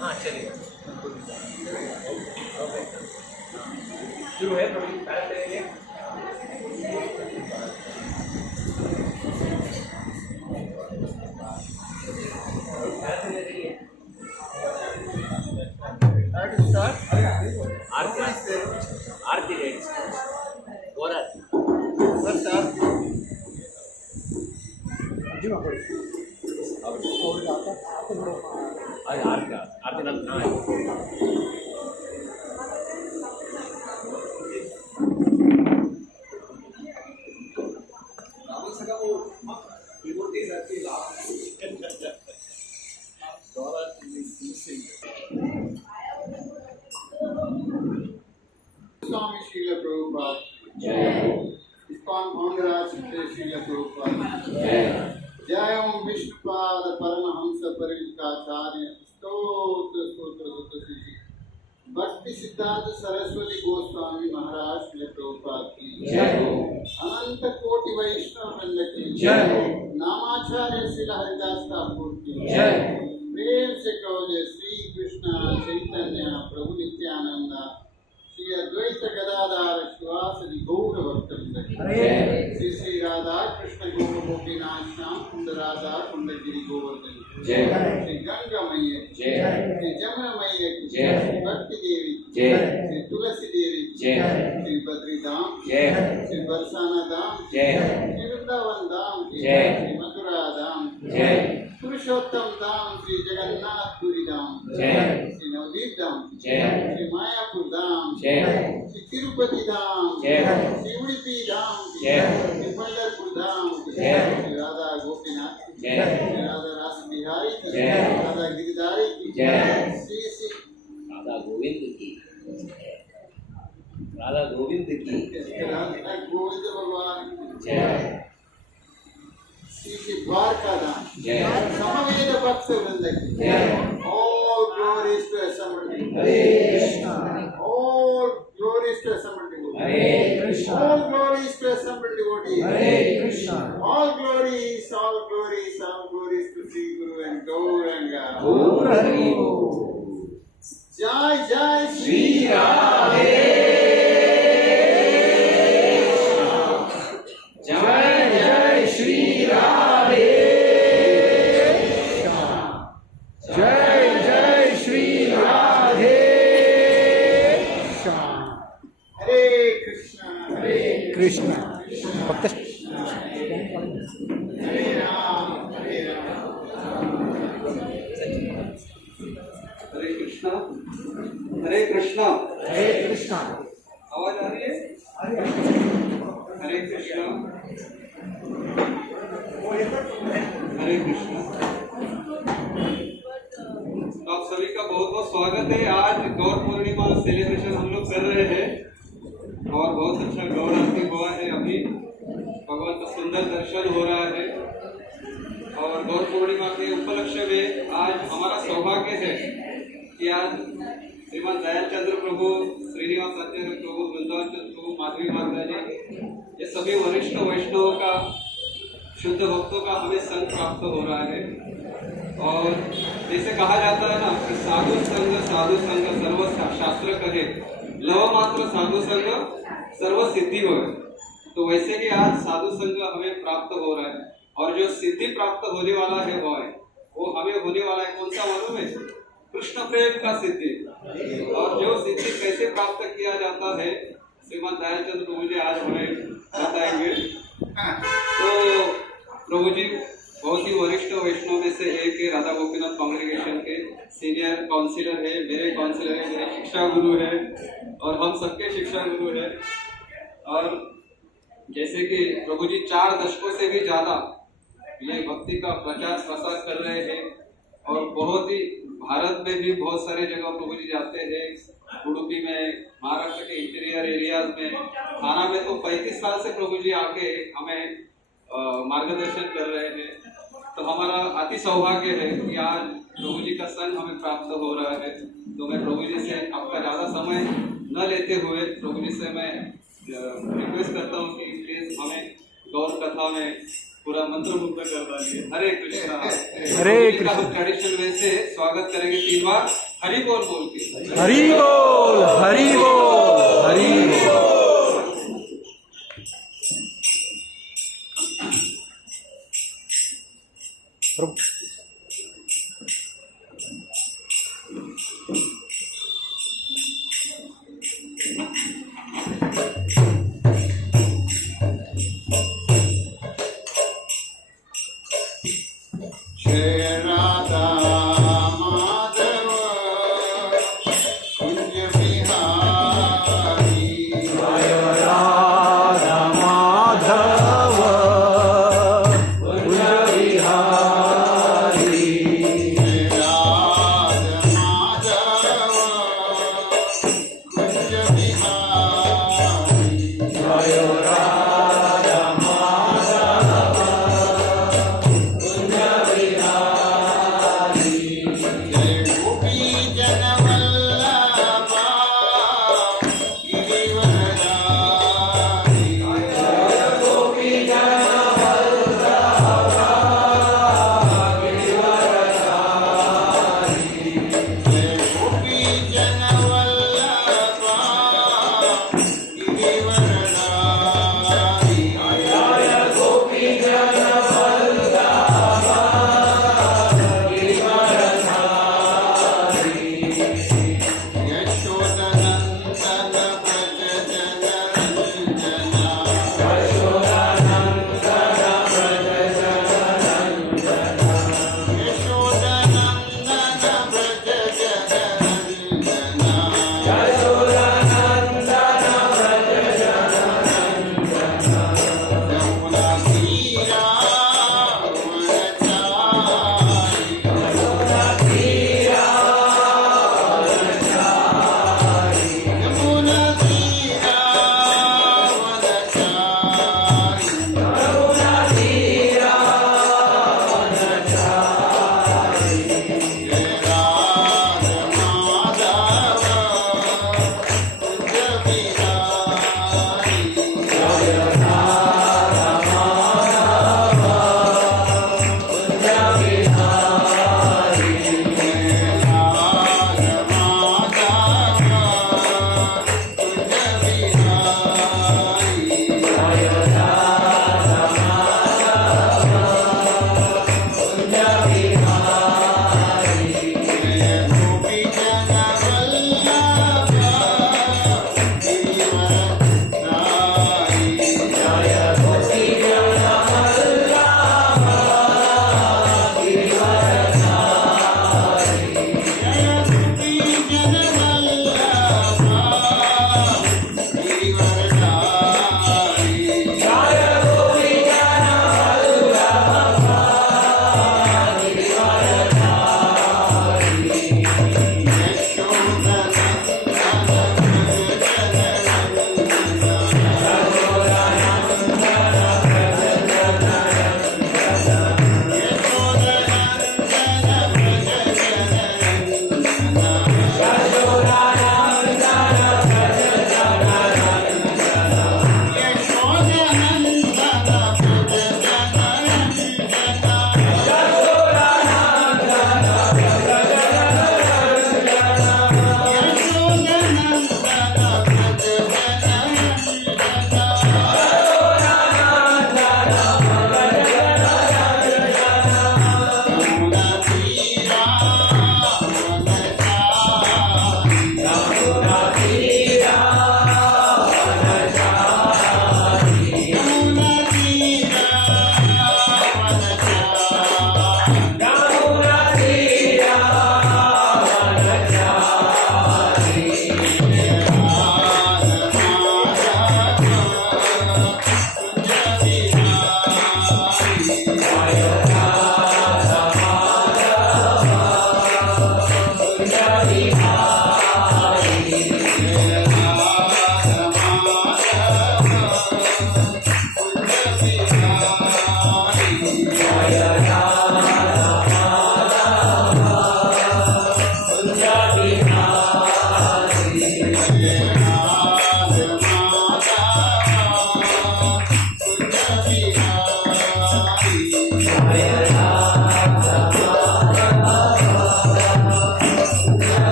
हाँ चलिए शुरू है थोड़ी करेंगे। आरती रेट और आरती ना Swami Srila Prabhupada Jai. Iskon Bhangara Srila Prabhupada Jai. Jai Om Vishnupada Paramahamsa Parikacharya Stotra Stotra Stotra Bhakti Siddhanta Saraswati Goswami Maharaj Srila Prabhupada Ki Jai. Ananta Koti Vaishnava Vrinda Ki Jai. Namacharya Srila Haridas Thakur Ki Jai. प्रेम से कहो जय श्री कृष्ण चैतन्य प्रभु नित्यानंद श्री अद्वैत गदाधर शिवासदि गौर भक्तवृंद श्री श्री राधा कृष्ण गौर गोपीनाथ श्याम कुंड राधा कुंड गिरि गोवर्धन श्री गंगा मैया श्री जमुना मैया की श्री भक्ति देवी श्री तुलसी देवी श्री बद्री धाम श्री बरसाना धाम श्री वृंदावन धाम श्री मथुरा धाम पुरुषोत्तम धाम श्री जगन्नाथ पुरी धाम श्री नवदीप धाम श्री मायापुर धाम श्री तिरुपति धाम श्री उड़पी धाम श्री पंढरपुर धाम श्री राधा गोपीनाथ श्री राधा रास बिहारी की राधा गिरिधारी की श्री श्री राधा गोविंद की राधा गोविंद की राधा गोविंद भगवान जय श्री श्री द्वारका धाम समवेद भक्त वृंद की all glories to assembled all glories to assembled devotees all glories to assembled devotees all glories to Sri Guru and Gauranga Jai Jai Shri Radhe Krishna भक्त Hare Ram हरे कृष्णा हरे कृष्णा हरे कृष्णा आवाज आ रही है हरे कृष्णा हरे कृष्णा। आप सभी का बहुत बहुत स्वागत है। आज गौर पूर्णिमा सेलिब्रेशन हम लोग कर रहे हैं और बहुत अच्छा गौर आरती हुआ है। अभी भगवान का सुंदर दर्शन हो रहा है और गौर पूर्णिमा के उपलक्ष्य में आज हमारा सौभाग्य है कि आज श्रीमान दयाल चंद्र प्रभु, श्रीनिवास सत्यानंद प्रभु, वृंदावन चंद्र प्रभु, माधवी माता जी, ये सभी वरिष्ठ वैष्णवों का, शुद्ध भक्तों का हमें संग प्राप्त हो रहा है। और जैसे कहा जाता है ना कि साधु संग सर्व शास्त्र कहे, लव मात्र साधु संग सर्व सिद्धि हो। तो वैसे ही आज साधु संग हमें प्राप्त हो रहा है और जो सिद्धि प्राप्त होने वाला है वो हमें होने वाला है कौन सा मालूम है? कृष्ण प्रेम का सिद्धि। और जो सिद्धि कैसे प्राप्त किया जाता है श्रीमान दयाचंद प्रभु जी आज हमें बताएंगे। तो प्रभु जी बहुत ही वरिष्ठ वैष्णव में से एक है, राधा गोपीनाथ कांग्रेगेशन के सीनियर काउंसिलर है, मेरे काउंसिलर है, मेरे शिक्षा गुरु है और हम सबके शिक्षा गुरु है। और जैसे कि प्रभु जी 4 दशकों से भी ज्यादा ये भक्ति का प्रचार प्रसार कर रहे हैं और बहुत ही भारत में भी बहुत सारे जगह प्रभु जी जाते हैं, उडुपी में, महाराष्ट्र के इंटीरियर एरियाज में, थाना में। तो 35 साल से प्रभु जी आके हमें मार्गदर्शन कर रहे हैं। तो हमारा अति सौभाग्य है कि आज प्रभु जी का संग हमें प्राप्त हो रहा है। तो मैं प्रभु जी से आपका ज्यादा समय न लेते हुए प्रभु जी से मैं रिक्वेस्ट करता हूँ कि प्लीज हमें गौर कथा में पूरा मंत्र मुग्ध कर डालिए। हरे कृष्णा। हरे कृष्णा। हम ट्रेडिशनल वे से स्वागत करेंगे 3 बार हरि बोल बोल के। हरि बोल, हरि बोल, हरि बोल। प्रभु जय राधा माधव कुंज बिहारी। जय राधा माधव कुंज बिहारी। जय राधा माधव कुंज बिहारी। जय राधा माधव कुंज बिहारी।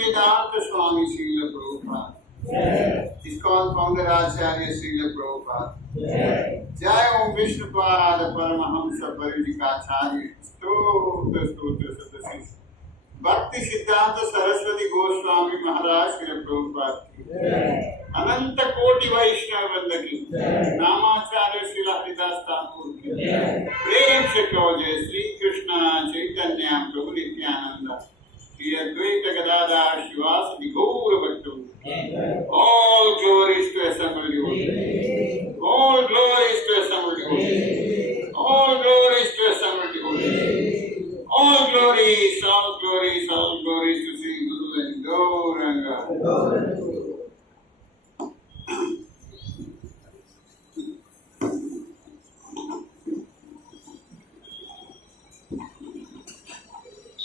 वेदांत स्वामी श्रील प्रभुपाद, इस्कॉन फाउंडर आचार्य श्रील प्रभुपाद, जय ओम विष्णुपाद परमहंस परिव्राजकाचार्य स्तोत्र स्तोत्र सतसिद्ध भक्ति सिद्धांत सरस्वती गोस्वामी महाराज श्री प्रभुपाद की अनंत कोटि वैष्णव वृंद की नामाचार्य श्री हरिदास ठाकुर की प्रेम से कहो जय श्री कृष्ण चैतन्य प्रभु नित्यानंद श्री अद्वैत गदाधर शिवासदि गौर भक्तों all glories to assembled devotees, all glories to assembled devotees, all glories to assembled devotees, all glories, all glories, all glories to Sri Guru and Gauranga.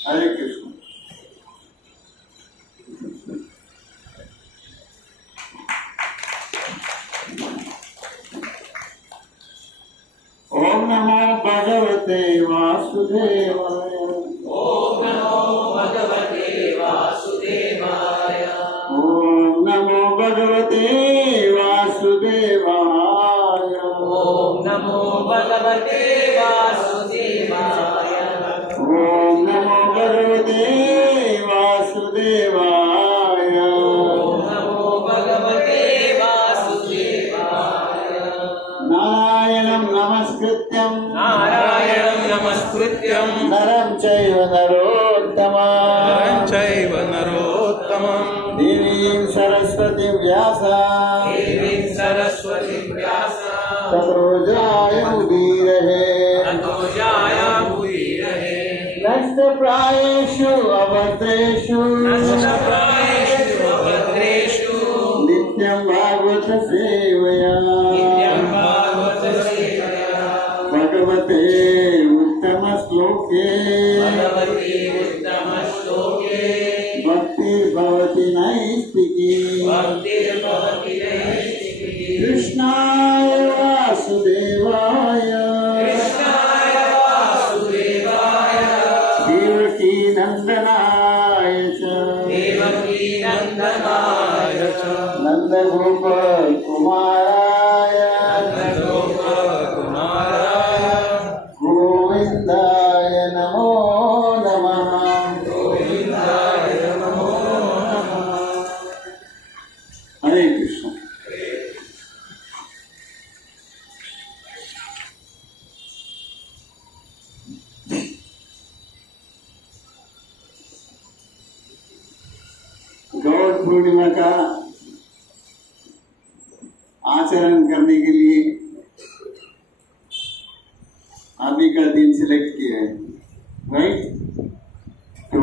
Hare Krishna. ओम नमो भगवते वासुदेवाय। ओम नमो भगवते वासुदेवाय। ओम नमो भगवते वासुदेवाय। ओम नमो भगवते वासुदेवाय। ओम नमो भगवते वासुदेवाय। ओम नमो भगवते वासुदेवाय। नारायणं नमस्कृत्यं नारायणं नमस्कृत्यं नरं चैव नरोत्तमं नरं चैव नरोत्तमं देवीं सरस्वतीं व्यासं देवीं सरस्वतीं व्यासं ततो जयमुदीरये। ततो जयमुदीरये। नष्टप्रायेषु अभद्रेषु नष्टप्रायेषु अभद्रेषु नित्यं भागवत सेवया नित्यं भागवत सेवया भगवते उत्तम श्लोके भगवते उत्तम श्लोके भक्तिर्भवति नैष्टिकी भक्तिर्भवति नैष्टिकी। कृष्णाय वासुदेवाय कृष्णाय वासुदेवाय देवकी नंदनाय च देवकी नंदनाय च नंदगोप कुमाराय नंदगोपकुमाराय गोविंदाय नमो नमः। गोविंदाय नमो नमः। हरे कृष्ण। गौर पूर्णिमा का आचरण करने के लिए अभी का दिन सिलेक्ट किया है, राइट? तो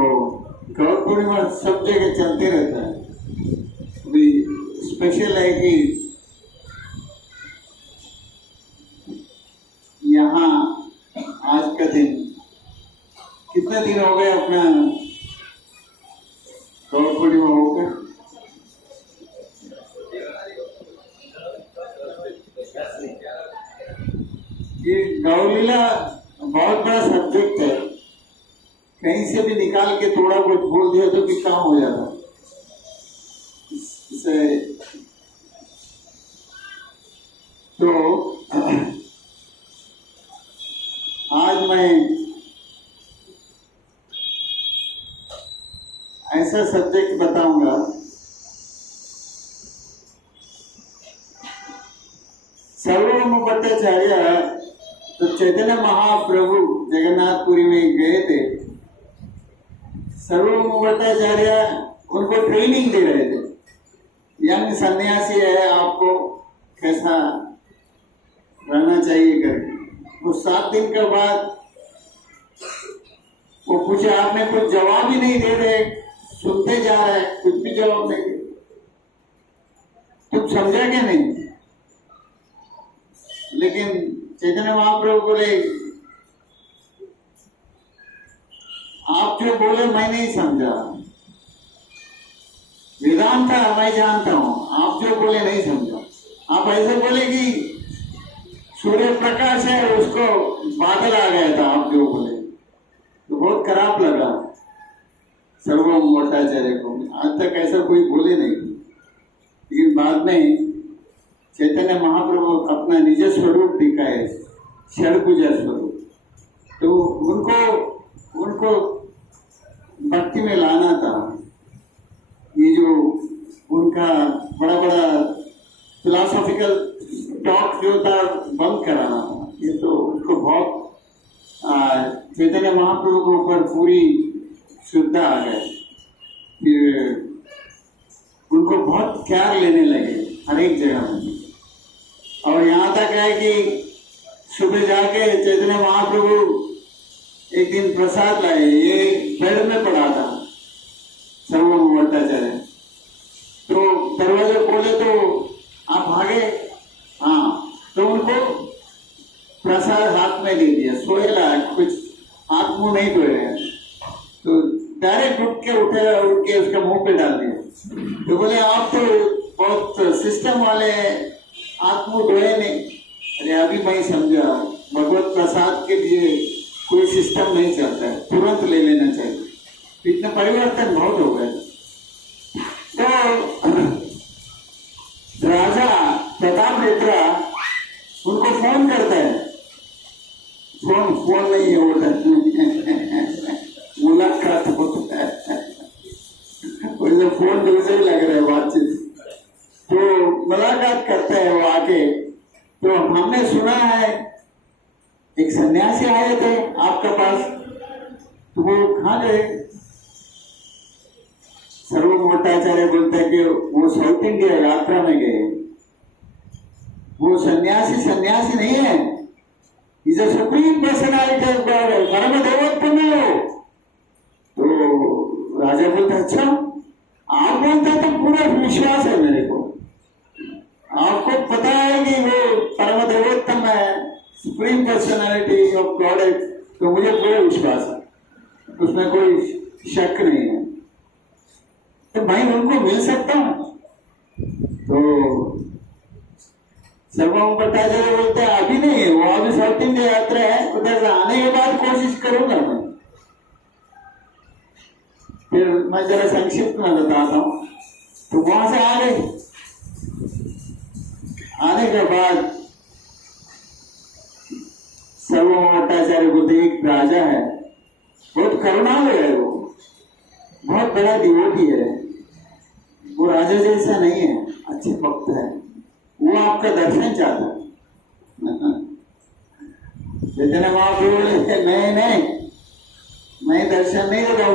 गौर पूर्णिमा सब जगह चलते रहता है। अभी स्पेशल है कि यहाँ आज का दिन कितने दिन हो गए अपना गौर पूर्णिमा होकर? ये गौलीला बहुत बड़ा सब्जेक्ट है, कहीं से भी निकाल के थोड़ा कुछ बोल दिया तो भी काम हो जाता। इसे तो आज मैं ऐसा सब्जेक्ट बताऊंगा सर्वभौम भट्टाचार्य तो चैतन्य महाप्रभु जगन्नाथपुरी में गए थे। सर्वभौम भट्टाचार्य उनको ट्रेनिंग दे रहे थे, यंग सन्यासी है, आपको कैसा रहना चाहिए करके। वो 7 दिन के बाद वो पूछे, आपने कुछ जवाब ही नहीं दे रहे, सुनते जा रहे हैं, कुछ भी जवाब नहीं दे, तुम समझा क्या नहीं? लेकिन चैतन्य महाप्रभु बोले, आप जो बोले मैं नहीं समझा, वेदांत मैं जानता हूं, आप जो बोले नहीं समझा। आप ऐसे बोले कि सूर्य प्रकाश है, उसको बादल आ गया था, आप जो बोले तो बहुत खराब लगा। सर्वम भट्टाचार्य को। आज तक ऐसा कोई बोले नहीं, लेकिन बाद में चैतन्य महाप्रभु अपना निज स्वरूप दिखाए, षडभुजा स्वरूप। तो उनको भक्ति में लाना था। ये जो उनका बड़ा बड़ा फिलोसॉफिकल टॉक जो था बंद कराना था। ये तो उसको बहुत चैतन्य महाप्रभु के ऊपर पूरी श्रद्धा आ गए। फिर उनको बहुत प्यार लेने लगे हर एक जगह में। और यहाँ तक है कि सुबह जाके चैतन्य महाप्रभु एक दिन प्रसाद लाए, ये बेड में पड़ा था सर्वम भट्टाचार्य। तो दरवाजा खोले तो आप भागे, हाँ, तो उनको प्रसाद हाथ में दे दिया। सोएला कुछ हाथ मुंह नहीं धोए हैं, तो डायरेक्ट उठ के उसका मुंह पे डाल दिया। तो बोले आप तो बहुत सिस्टम वाले हैं, हाथ मुंह धोए नहीं। अरे अभी मैं समझा, भगवत प्रसाद के लिए कोई सिस्टम नहीं चलता है, तुरंत ले लेना चाहिए। इतना परिवर्तन बहुत हो गया। तो राजा प्रताप रुद्र उनको फोन करता है, फोन नहीं है, वो मुलाकात होता है, वैसे फोन जैसे ही लग रहा है बातचीत। तो मुलाकात करता है वो आके। तो हमने सुना है एक सन्यासी आए थे आपका पास, तो वो कहाँ गए? सर्वम भट्टाचार्य बोलते हैं कि वो साउथ इंडिया यात्रा में गए। वो सन्यासी नहीं है, is a supreme personality of God, परम देवोत्तम है वो। तो राजा बोलते अच्छा, आप बोलते तो पूरा विश्वास है मेरे को, आपको पता है कि वो परम देवोत्तम है, सुप्रीम पर्सनैलिटी ऑफ गॉड है, तो मुझे पूरा विश्वास है, उसमें कोई शक नहीं है। तो भाई उनको मिल सकता हूं? तो सर्वम भट्टाचार्य बोलते हैं अभी नहीं है, वो अभी साउथ इंडिया यात्रा है, उधर से आने के बाद कोशिश करूंगा मैं। फिर मैं जरा संक्षिप्त में बताता हूँ। तो वहां से आ गए, आने के बाद सर्वम भट्टाचार्य को एक राजा है, बहुत करुणालु है, वो बहुत बड़ा डिवोटी है, वो राजा जैसा नहीं है, अच्छे भक्त है, वो आपका दर्शन चाहता है। चैतन्य महाप्रभु बोले नहीं, मैं दर्शन नहीं देता हूँ,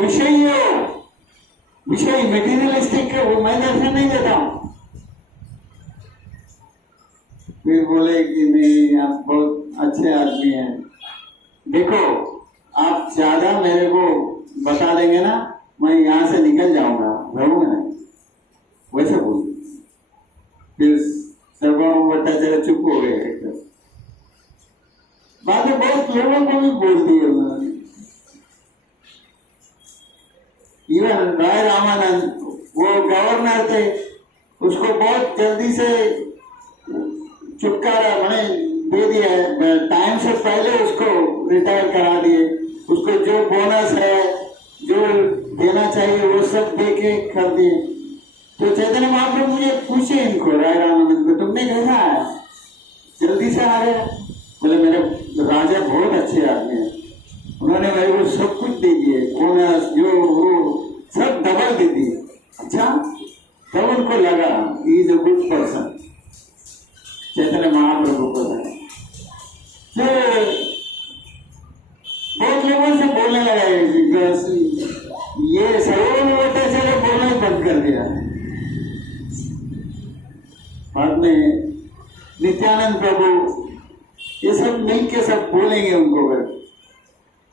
विषय मेटीरियलिस्टिक है वो, मैं दर्शन नहीं देता हूँ। फिर बोले कि नहीं, आप बहुत अच्छे आदमी हैं, देखो आप ज्यादा मेरे को बता देंगे ना, मैं यहाँ से निकल जाऊंगा, रहूंगा नहीं, वैसे बोल। फिर सर्वम भट्टाचार्य चुप हो गए एकदम। बाद में बहुत लोगों को भी बोल दिए उन्होंने। इवन राय रामानंद, वो गवर्नर थे, उसको बहुत जल्दी से छुटकारा मैंने दे दिया है, टाइम से पहले उसको रिटायर करा दिए। उसको जो बोनस है, जो देना चाहिए वो सब दे के कर दिए। तो चैतन्य महाप्रभु मुझे पूछे इनको, राय रामानंद को, तुमने कैसा है, जल्दी से आ रहे? बोले मेरे राजा बहुत अच्छे आदमी है, उन्होंने मेरे को सब कुछ दे दिए, बोनस जो वो सब डबल दे दिए। अच्छा, तब उनको लगा he is a good person, Chaitanya Mahaprabhu को लगा। फिर बहुत लोगों से बोलने लगा, ये सर्वम भट्टाचार्य बोलना ही बंद कर दिया। बाद में नित्यानंद प्रभु ये सब मिल के सब बोलेंगे उनको,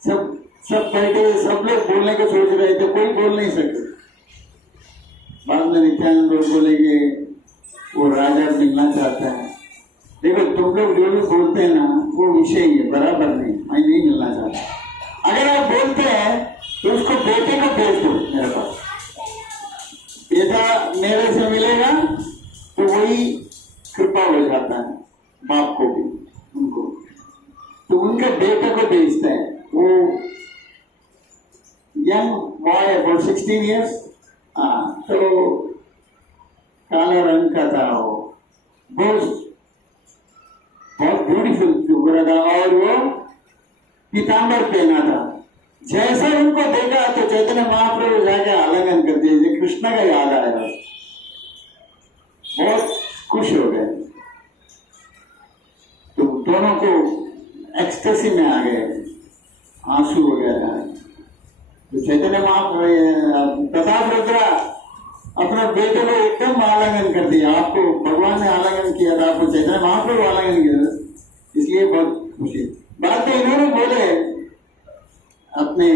सब बैठे, सब लोग बोलने को सोच रहे थे, कोई बोल नहीं सकते। बाद में नित्यानंद प्रभु बोलेंगे वो राजा मिलना चाहता है, देखो तुम लोग जो भी बोलते हैं ना वो विषय है, बराबर नहीं, मैं नहीं मिलना चाहता। अगर आप बोलते हैं तो उसको बेटे को भेज दो मेरे पास, बेटा मेरे से मिलेगा तो वही कृपा हो जाता है बाप को भी, उनको तो उनके बेटे को भेजते हैं, वो यंग बॉय अबाउट 16 years, तो काला रंग का था वो, बहुत ब्यूटीफुल फिगर था और वो पीताम्बर पहना था। जैसे उनको देखा तो चैतन्य महाप्रभु जाके आलिंगन कर दिए, जैसे कृष्ण का याद आया, बहुत खुश हो गए। तो दोनों को एक्सटेसी में आ गए, आंसू वगैरह। तो चैतन्य महाप्रभु प्रताप रुद्रा अपने बेटे को एकदम आलिंगन कर दिया। आपको भगवान ने आलिंगन किया था, आपको चैतन्य महाप्रभु आलिंगन किया था, इसलिए बहुत खुशी। बाद में इन्होंने बोले अपने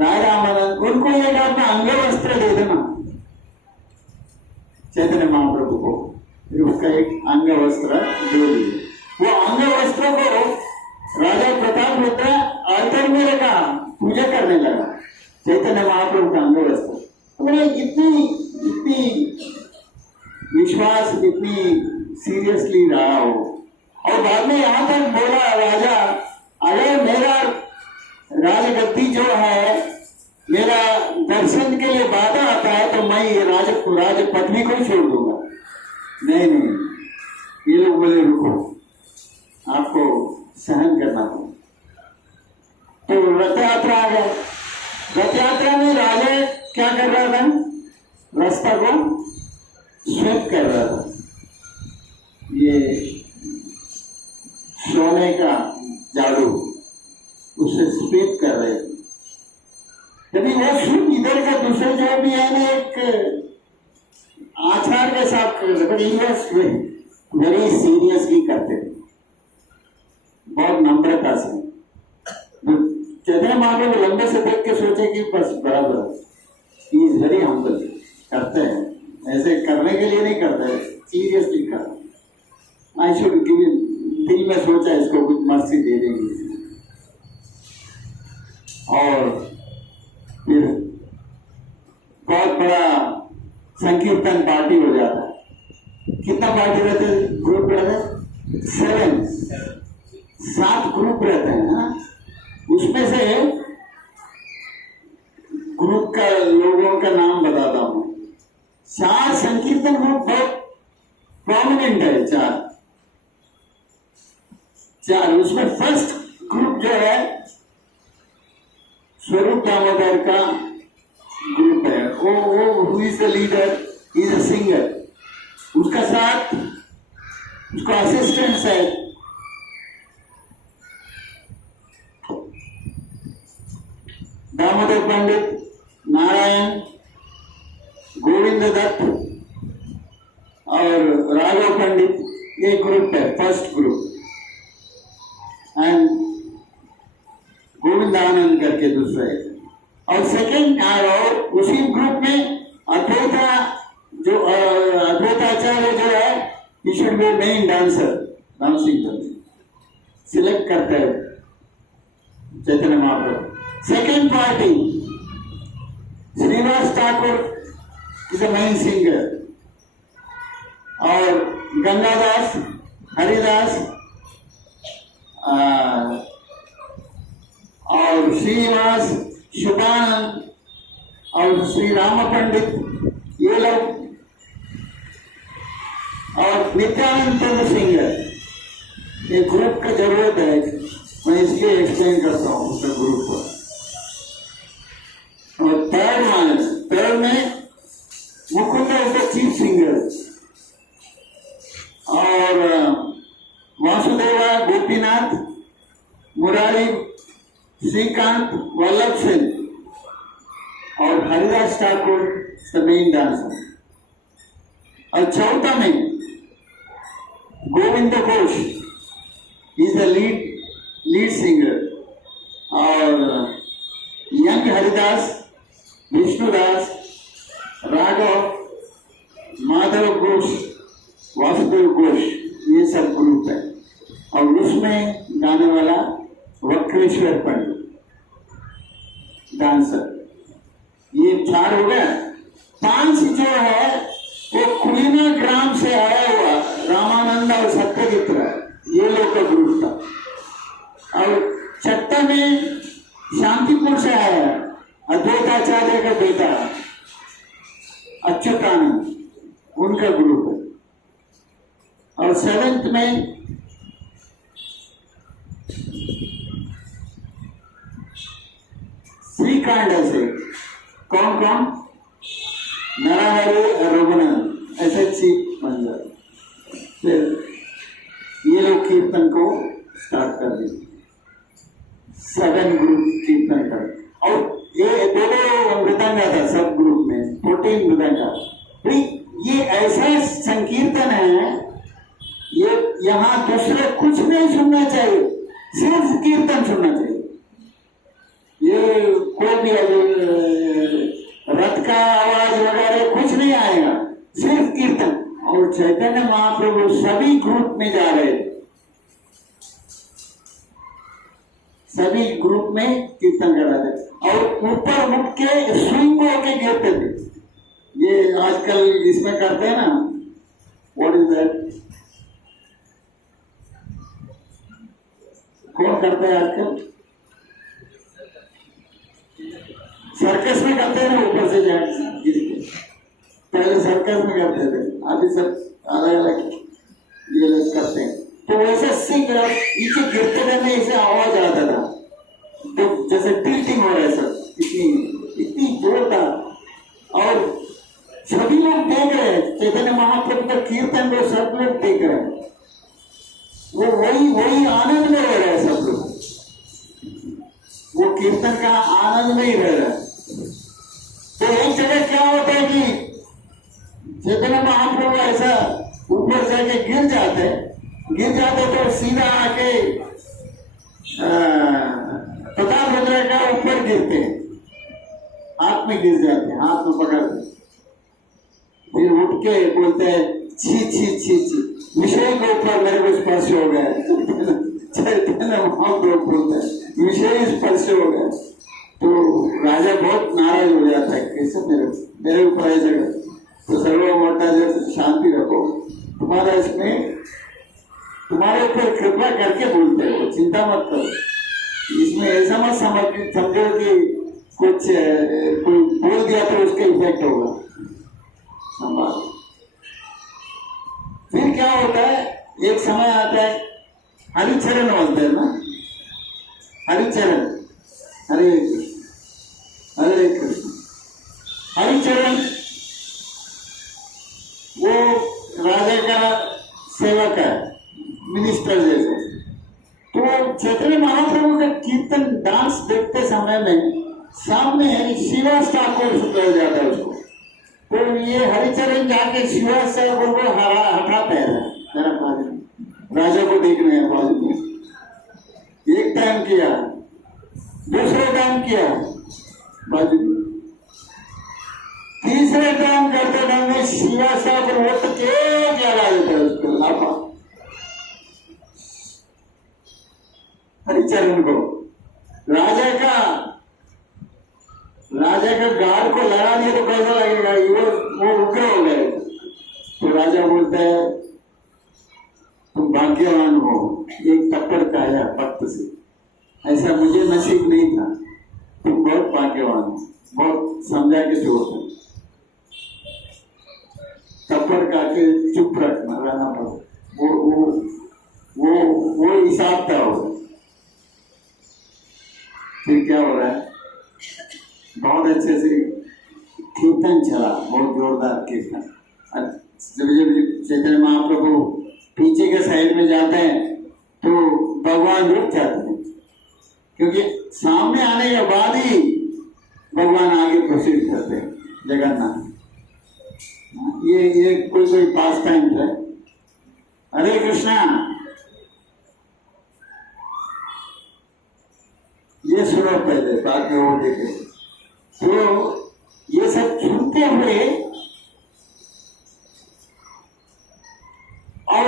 राय रामानंद, उनको एक अपना अंग वस्त्र दे देना चैतन्य महाप्रभु को। फिर उसका एक अंग वस्त्र दे दिए। वो अंग वस्त्र को राजा प्रताप रुद्र अल्टर में रखा, पूजा करने लगा चैतन्य महाप्रभु का अंग वस्त्र। उन्हें इतनी विश्वास, इतनी सीरियसली रहा हो। और बाद में यहाँ तक बोला राजा, अगर मेरा राजगद्दी जो है, मेरा दर्शन के लिए बाधा आता है तो मैं ये राज पदवी को ही छोड़ दूंगा। नहीं, ये लोग बोले रुको, आपको सहन करना होगा। तो रथ यात्रा आ गया। रथ यात्रा में राजा क्या कर रहा था? रास्ता को स्वीप कर रहा था, ये सोने का झाड़ू उससे स्वीप कर रहे थे। तभी वो स्वीप इधर का दूसरे जो भी है ना, एक आचार के साथ कर रहे, बट वेरी सीरियसली करते थे, बहुत नम्रता से। चैतन्य महाप्रभु लंबे से देख के सोचे कि बस बराबर, ही इज वेरी हम्बल, करते हैं, ऐसे करने के लिए नहीं करते, सीरियसली करते। आई शुड गिव, दिल में सोचा इसको कुछ मर्सी दे देंगे। और फिर बहुत बड़ा संकीर्तन पार्टी हो जाता है। कितना पार्टी रहते, ग्रुप रहते? 7 ग्रुप रहते हैं ना। उसमें से ग्रुप का लोगों का नाम बताता हूं। 4 संकीर्तन ग्रुप बहुत प्रोमिनेंट है, 4। उसमें फर्स्ट ग्रुप जो है स्वरूप दामोदर का ग्रुप है। वो who is the leader, is a singer. उसका साथ उसका असिस्टेंट है दामोदर पंडित, नारायण, गोविंद दत्त और राघव पंडित। ये ग्रुप है, फर्स्ट ग्रुप। एंड गोविंदानंद करके दूसरा है। और सेकेंड, और उसी ग्रुप में अद्वैताचार्य जो है, he should be main dancer, dancing select करते हैं Chaitanya Mahaprabhu. Second party, Shrinivas Thakur is a main singer, और गंगादास, हरिदास और श्रीनिवास, शुभानंद और श्री राम पंडित, ये लोग, और नित्यानंद सिंगर। ये ग्रुप का जरूरत है, मैं इसलिए एक्सप्लेन करता हूँ उसका ग्रुप को। और थर्ड में Mukund is the chief singer, और वासुदेवा, गोपीनाथ, मुरारी, श्रीकांत, वल्लभ सिंह और Haridas Thakur the main dancer. और चौथा में Govind Ghosh is the lead singer, और यंग हरिदास, विष्णुदास, राघव, माधव घोष, वासुदेव घोष, ये सब ग्रुप है। और उसमें गाने वाला वक्रेश्वर पंडित डांसर। ये 4 हो गया। 5 जो है वो कुलीना ग्राम से आया हुआ रामानंद और सत्यजित, ये लोग का ग्रुप था। और छठा में शांतिपुर से आया अद्वैताचार्य का बेटा अच्युतानंद, उनका ग्रुप है। और 7th में श्रीकांड ऐसे कौन कौन, नरहरि और रघुनाथ SHC बन जाए। फिर ये लोग कीर्तन को स्टार्ट कर दिए, 7 ग्रुप कीर्तन कर। और ये दोनों मृदंगा था सब ग्रुप में, 14 मृदंगा। भाई ये ऐसा संकीर्तन है, ये यहाँ दूसरे कुछ नहीं सुनना चाहिए, सिर्फ कीर्तन सुनना चाहिए। ये कोई भी रथ का आवाज वगैरह कुछ नहीं आएगा, सिर्फ कीर्तन। और चैतन्य महाप्रभु सभी ग्रुप में जा रहे थे, सभी ग्रुप में कीर्तन कर रहे थे और ऊपर उठ के स्विंग होके गिरते थे। ये आजकल इसमें करते हैं ना, व्हाट इज दैट, कौन करते हैं आजकल, सर्कस में करते हैं ना, ऊपर से जाए गिर के। पहले सर्कस में करते थे, अभी सब अलग अलग ये लोग करते हैं। तो वैसे सिंह नीचे गिरते रहने से आवाज आता था, तो जैसे टिल्टिंग हो रहा है सब, इतनी जोरदार। और सभी लोग देख रहे हैं चैतन्य महाप्रभु का कीर्तन को, सब लोग देख रहे हैं, वो वही आनंद में रह रहे हैं सब लोग, वो कीर्तन का आनंद में ही रह रहा है। तो एक जगह क्या होता है कि चैतन्य महाप्रभु ऐसा ऊपर जाके गिर जाते तो सीधा आके प्रताप रुद्र का ऊपर गिरते, हाथ में गिर जाते हैं, हाथ में पकड़ते, फिर उठ के बोलते हैं छी छी छी छी, विषय के ऊपर मेरे को स्पर्श हो गया। चैतन्य महाप्रभु बोलते हैं विषय स्पर्श हो गया। तो राजा बहुत नाराज हो जाता है, कैसे मेरे ऊपर है जगह, तो सर्वमोटा जैसे शांति रखो, तुम्हारा इसमें तुम्हारे ऊपर कृपा करके बोलते हो, चिंता मत करो, इसमें ऐसा मत समझो कि कुछ कोई बोल दिया तो उसके इफेक्ट होगा, संभालो। फिर क्या होता है, एक समय आता है, हरिचरण बोलते हैं ना, हरिचरण, हरे कृष्ण हरे कृष्ण। हरिचरण वो राजा का सेवक है, मिनिस्टर जैसे। तो चैतन्य महाप्रभु का कीर्तन डांस देखते समय में सामने श्रीवास ठाकुर हो जाता है उसको, तो ये हरिचरण जाके श्रीवास ठाकुर को हटाते हैं, राजा को देखने हैं बाजू में। एक टाइम किया, दूसरे टाइम किया बाजू में, तीसरे टाइम करते टाइम श्रीवास ठाकुर उठ के जला देता है उसको, लापा हरिचरण को। राजा का गार्ड को लगा दिया तो कैसा लगेगा, वो उग्र हो गए। तो राजा बोलता है तुम भाग्यवान हो, एक थप्पड़ खाया भक्त से, ऐसा मुझे नसीब नहीं था, तुम बहुत भाग्यवान हो, बहुत समझा के छोड़ते, थप्पड़ खा के चुप रहना पड़ा। वो हिसाब था हो। फिर क्या हो रहा है, बहुत अच्छे से कीर्तन चला, बहुत जोरदार कीर्तन। जब चैतन्य महाप्रभु पीछे के साइड में जाते हैं तो भगवान रुक जाते हैं, क्योंकि सामने आने के बाद ही भगवान आगे प्रोसीड करते हैं, जगन्नाथ। ये कोई पास टाइम है। हरे कृष्णा, ये सुनो पहले, बाद में वो देखे। तो ये सब सुनते हुए और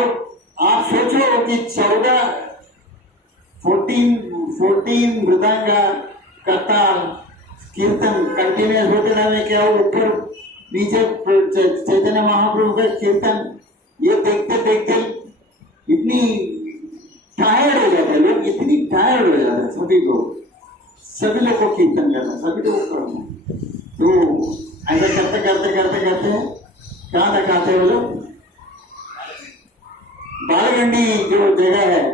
आप सोचो कि 14 मृदंग का ताल कीर्तन कंटिन्यूस होते रहे, क्या ऊपर नीचे चैतन्य महाप्रभु का कीर्तन, ये देखते देखते इतनी टायर्ड हो जाते हैं लोग, इतनी टायर्ड हो जाते हैं सभी लोग, सभी लोग को कीर्तन करना, सभी लोग को करना। तो ऐसा करते करते करते करते कहाँ तक आते हो लोग? बालगंडी जो जगह है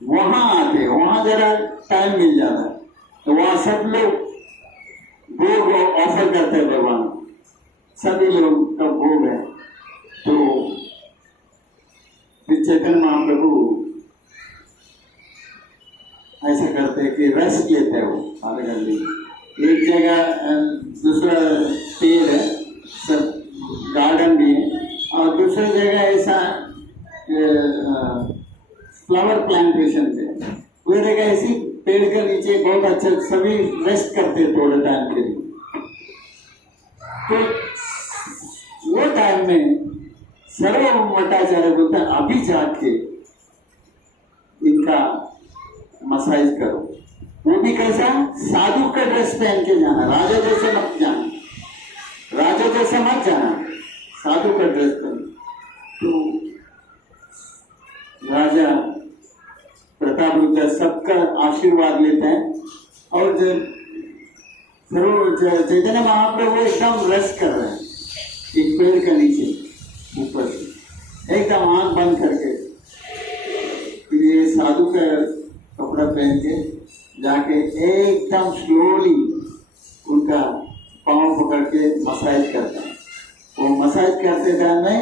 वहां आते, वहां जरा टाइम मिल जाता, तो वहां सब लोग भोग ऑफर करते हैं भगवान, सभी लोग का भोग है। तो चैतन्य महाप्रभु ऐसा करते कि रेस्ट लेते हैं वो आधे घंटे। एक जगह दूसरा पेड़ है, सब गार्डन भी है, और दूसरी जगह ऐसा फ्लावर प्लांटेशन पे, वो जगह ऐसी पेड़ के नीचे बहुत अच्छे सभी रेस्ट करते थोड़े टाइम के लिए। तो वो टाइम में सर्वभौमाचार्य बोलते हैं अभी जाके इनका मसाज करो। वो भी कैसा? साधु का ड्रेस पहन के जाना, राजा जैसे मत जाना, राजा जैसे मत जाना, साधु का ड्रेस पहन। तो राजा प्रतापरुद्र सबका आशीर्वाद लेते हैं, और जब चैतन्य महाप्रभु एकदम रेस्ट कर रहे हैं एक पेड़ के नीचे ऊपर से, एकदम आंख बंद करके, फिर ये साधु का कपड़ा पहन के जाके एकदम स्लोली उनका पाँव पकड़ के मसाज करता है। वो मसाज करते टाइम में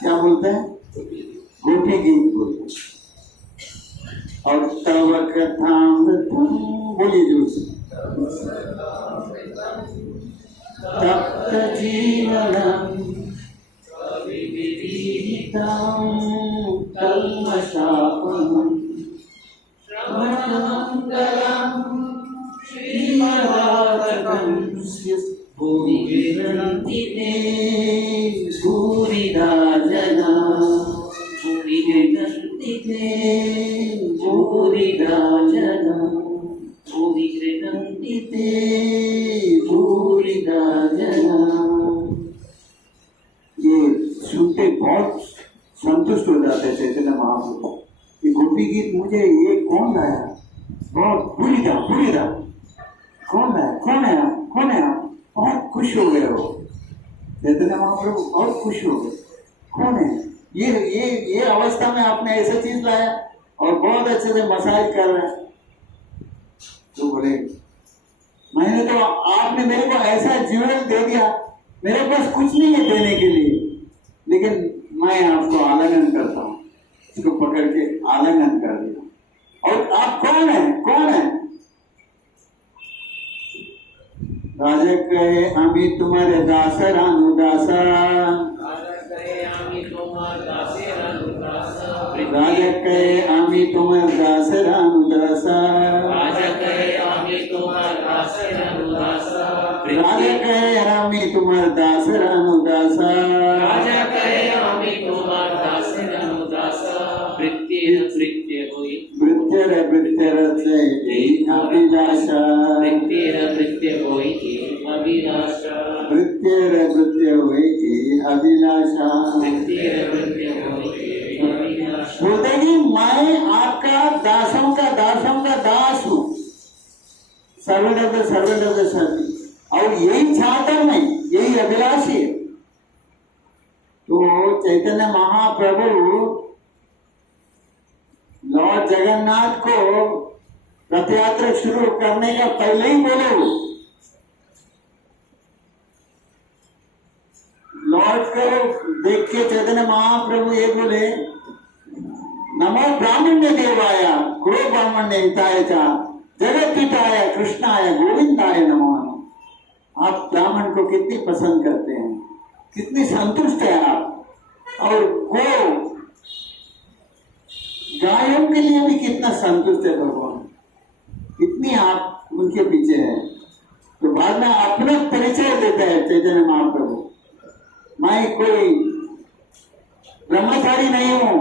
क्या बोलते हैं? गोपी गीत बोलते हैं। और तव कथामृतम बोलिए जोर से। तप्त जीवनम विविधितम कल्मषापनम श्रवणमंगलम श्रीमदातकं भूरि विरन्ति ते भूरिदा जना, भूरि विरन्ति ते भूरिदा जना, भूरि विरन्ति ते भूरिदा जना। ये सुनते बहुत संतुष्ट हो जाते चैतन्य महाप्रभु। ये गोपी गीत मुझे ये कौन लाया? बहुत भूरिदा भूरिदा, कौन लाया? कौन है आप? कौन है आप? बहुत खुश हो गए हो चैतन्य महाप्रभु, बहुत खुश हो गए। कौन है ये अवस्था में आपने ऐसा चीज लाया और बहुत अच्छे से मसाज कर रहे हैं। तो बोले मैंने तो, आपने मेरे को ऐसा जीवन दे दिया, मेरे पास कुछ नहीं है देने के लिए, लेकिन मैं आपको आलिंगन करता हूँ। इसको पकड़ के आलिंगन कर दिया। और आप कौन है? कौन है? राजा कहे आमी तुम्हारे दासर अनुदासा, राजा कहे आमी तुम्हारे दासर अनुदासा, राजा कहे आमी तुम्हारे दासर अनुदासा, राजा कहे आमी तुम्हारे दासर अनुदासा, राजा कहे आमी तुम्हारे दासर अनुदासा, राजा कहे आमी तुम्हारे दासर अनुदासा। वृत्तिर अभिलाषा, वृत्तिर अभिलाषा, बोलते कि मैं आपका दासों का दास हूँ, सर्वेंट ऑफ द सर्वेंट, और यही चाहता मैं, यही अभिलाषी है। तो चैतन्य महाप्रभु लॉर्ड जगन्नाथ को रथ यात्रा शुरू करने का पहले ही बोले, लॉर्ड को देख के चैतन्य महाप्रभु ये बोले, नमो ब्राह्मण्य देवाय गुरु ब्राह्मण्य हिताय च जगत पिताय कृष्णाय गोविंदाय नमो नमः। आप ब्राह्मण को कितनी पसंद करते हैं, कितनी संतुष्ट है आप, और गो गायों के लिए भी कितना संतुष्ट है भगवान, इतनी आप उनके पीछे है। तो बाद में अपना परिचय देता है चैतन्य महाप्रभु, मैं कोई ब्रह्मचारी नहीं हूँ,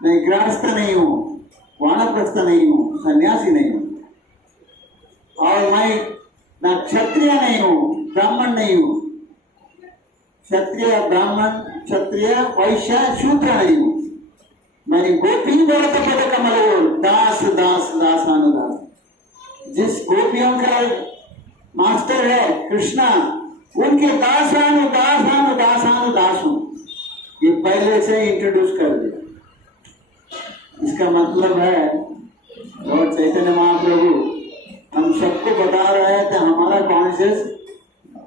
मैं गृहस्थ नहीं हूँ, वानप्रस्थ नहीं हूँ, सन्यासी नहीं हूँ, और मैं ना क्षत्रिय नहीं हूँ, ब्राह्मण नहीं हूँ, क्षत्रिय ब्राह्मण क्षत्रिय वैश्य शूद्र नहीं हूँ, मैं गोपी बोलते पद कमल दास दास दासानुदास। जिस गोपियों का मास्टर है कृष्णा, उनके दास हूं। ये पहले से इंट्रोड्यूस कर दिया। इसका मतलब है लॉर्ड चैतन्य महाप्रभु हम सबको बता रहे हैं कि हमारा कॉन्शियस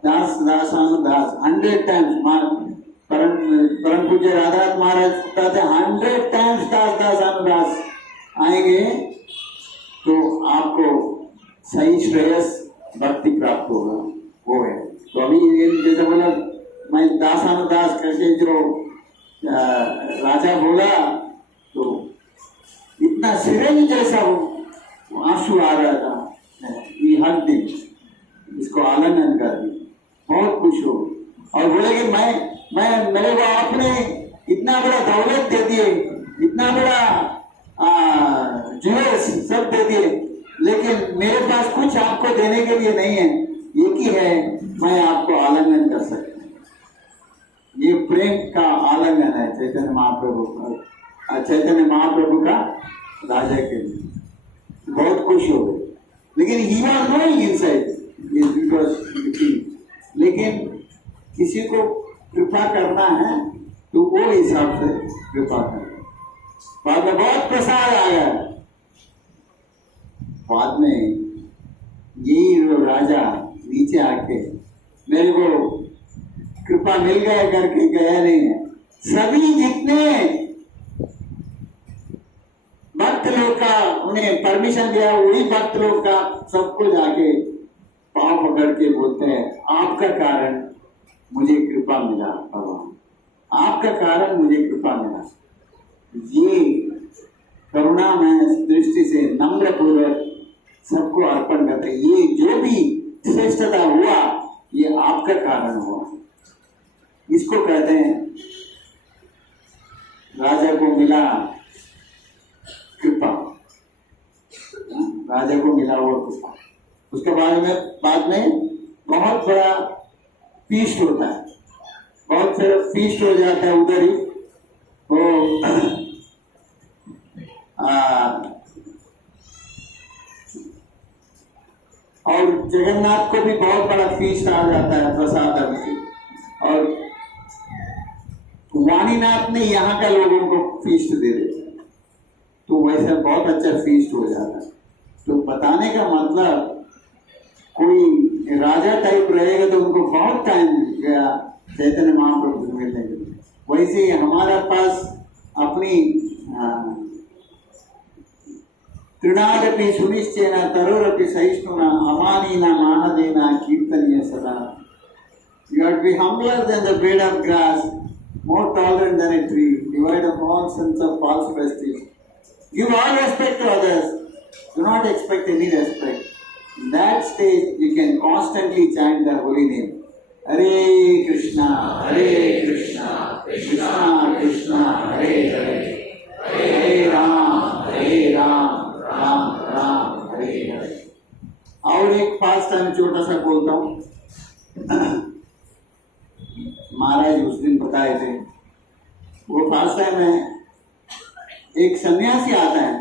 दास 100 टाइम्स। परम पूज्य राधानाथ महाराज कहते हैं 100 टाइम्स दास आएंगे तो आपको सही श्रेयस भक्ति प्राप्त होगा। वो है तो अभी ये जैसे बोला मैं दास करके जो राजा बोला तो इतना सिरंज जैसा आंसू आ रहा था। ये हर दिन इसको आलिंगन कर दी, बहुत खुश हो और बोले कि मैं मेरे को आपने इतना बड़ा दौलत दे दिए, इतना बड़ा ज्वेल्स सब दे दिए, लेकिन मेरे पास कुछ आपको देने के लिए नहीं है। एक ही है, मैं आपको आलिंगन कर सकता हूँ। ये प्रेम का आलिंगन है चैतन्य महाप्रभु का, चैतन्य महाप्रभु का राजा के लिए। बहुत खुश हो गए, लेकिन he was knowing inside लेकिन किसी को कृपा करना है तो वो हिसाब से कृपा करना। बाद में बहुत प्रसाद आ गया। बाद में यही राजा नीचे आके मेरे को कृपा मिल गया करके गया नहीं है। सभी जितने भक्त लोग का उन्हें परमिशन दिया, वही भक्त लोग का सबको जाके पांव पकड़ के बोलते हैं आपका कारण मुझे कृपा मिला भगवान, आपका कारण मुझे कृपा मिला। ये करुणा में दृष्टि से नम्र पूर्वक सबको अर्पण करते। ये जो भी श्रेष्ठता हुआ ये आपका कारण हुआ। इसको कहते हैं राजा को मिला कृपा, राजा को मिला वो कृपा। उसके बाद में बहुत बड़ा फीस्ट होता है, बहुत सारा फीस्ट हो जाता है उधर ही। तो और जगन्नाथ को भी बहुत बड़ा फीस्ट आ जाता है प्रसाद में। और वाणीनाथ ने यहाँ का लोगों को फीस्ट दे देते, तो वैसे बहुत अच्छा फीस्ट हो जाता है। तो बताने का मतलब कोई राजा टाइप रहेगा तो उनको बहुत टाइम गया चैतन्य महाप्रभु से मिलने के लिए। वैसे ही हमारे पास अपनी तृणादपि सुनिश्चयना तरोरपि सहिष्णुना अमानीना मानदेना कीर्तनीय सदा। You have to be humbler than the blade of grass, more tolerant than a tree, devoid of all sense of false prestige. Give all respect to others, do not expect any respect. In that stage, you can constantly chant the holy name. Hare Krishna, Krishna Krishna, Hare Hare, Hare Ram, Ram Ram, Hare Hare. और एक पास time छोटा सा बोलता हूँ। महाराज उस दिन बताए थे, वो पास टाइम है, एक सन्यासी आता है,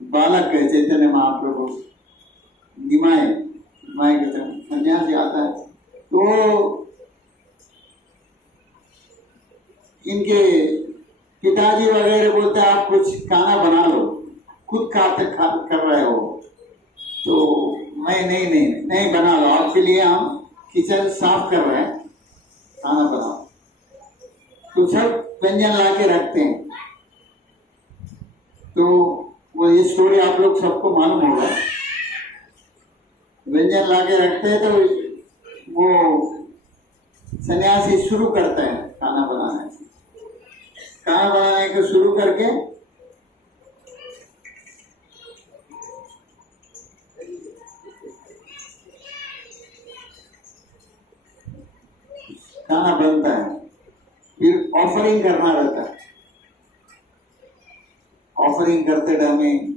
बालक है चैतन्य महाप्रभु निमाय के सन्यासी आता है। तो इनके पिताजी वगैरह बोलते हैं आप कुछ खाना बना लो, खुद कर रहे हो। तो मैं नहीं बना लो, आपके लिए हम किचन साफ कर रहे हैं, खाना बनाओ। तो सब व्यंजन ला के रखते हैं। तो वो ये स्टोरी आप लोग सबको मालूम होगा। व्यंजन ला के रखते हैं तो वो सन्यासी शुरू करता है खाना बनाने को शुरू करके खाना बनता है, फिर ऑफरिंग करना रहता है। ऑफरिंग करते टाइम में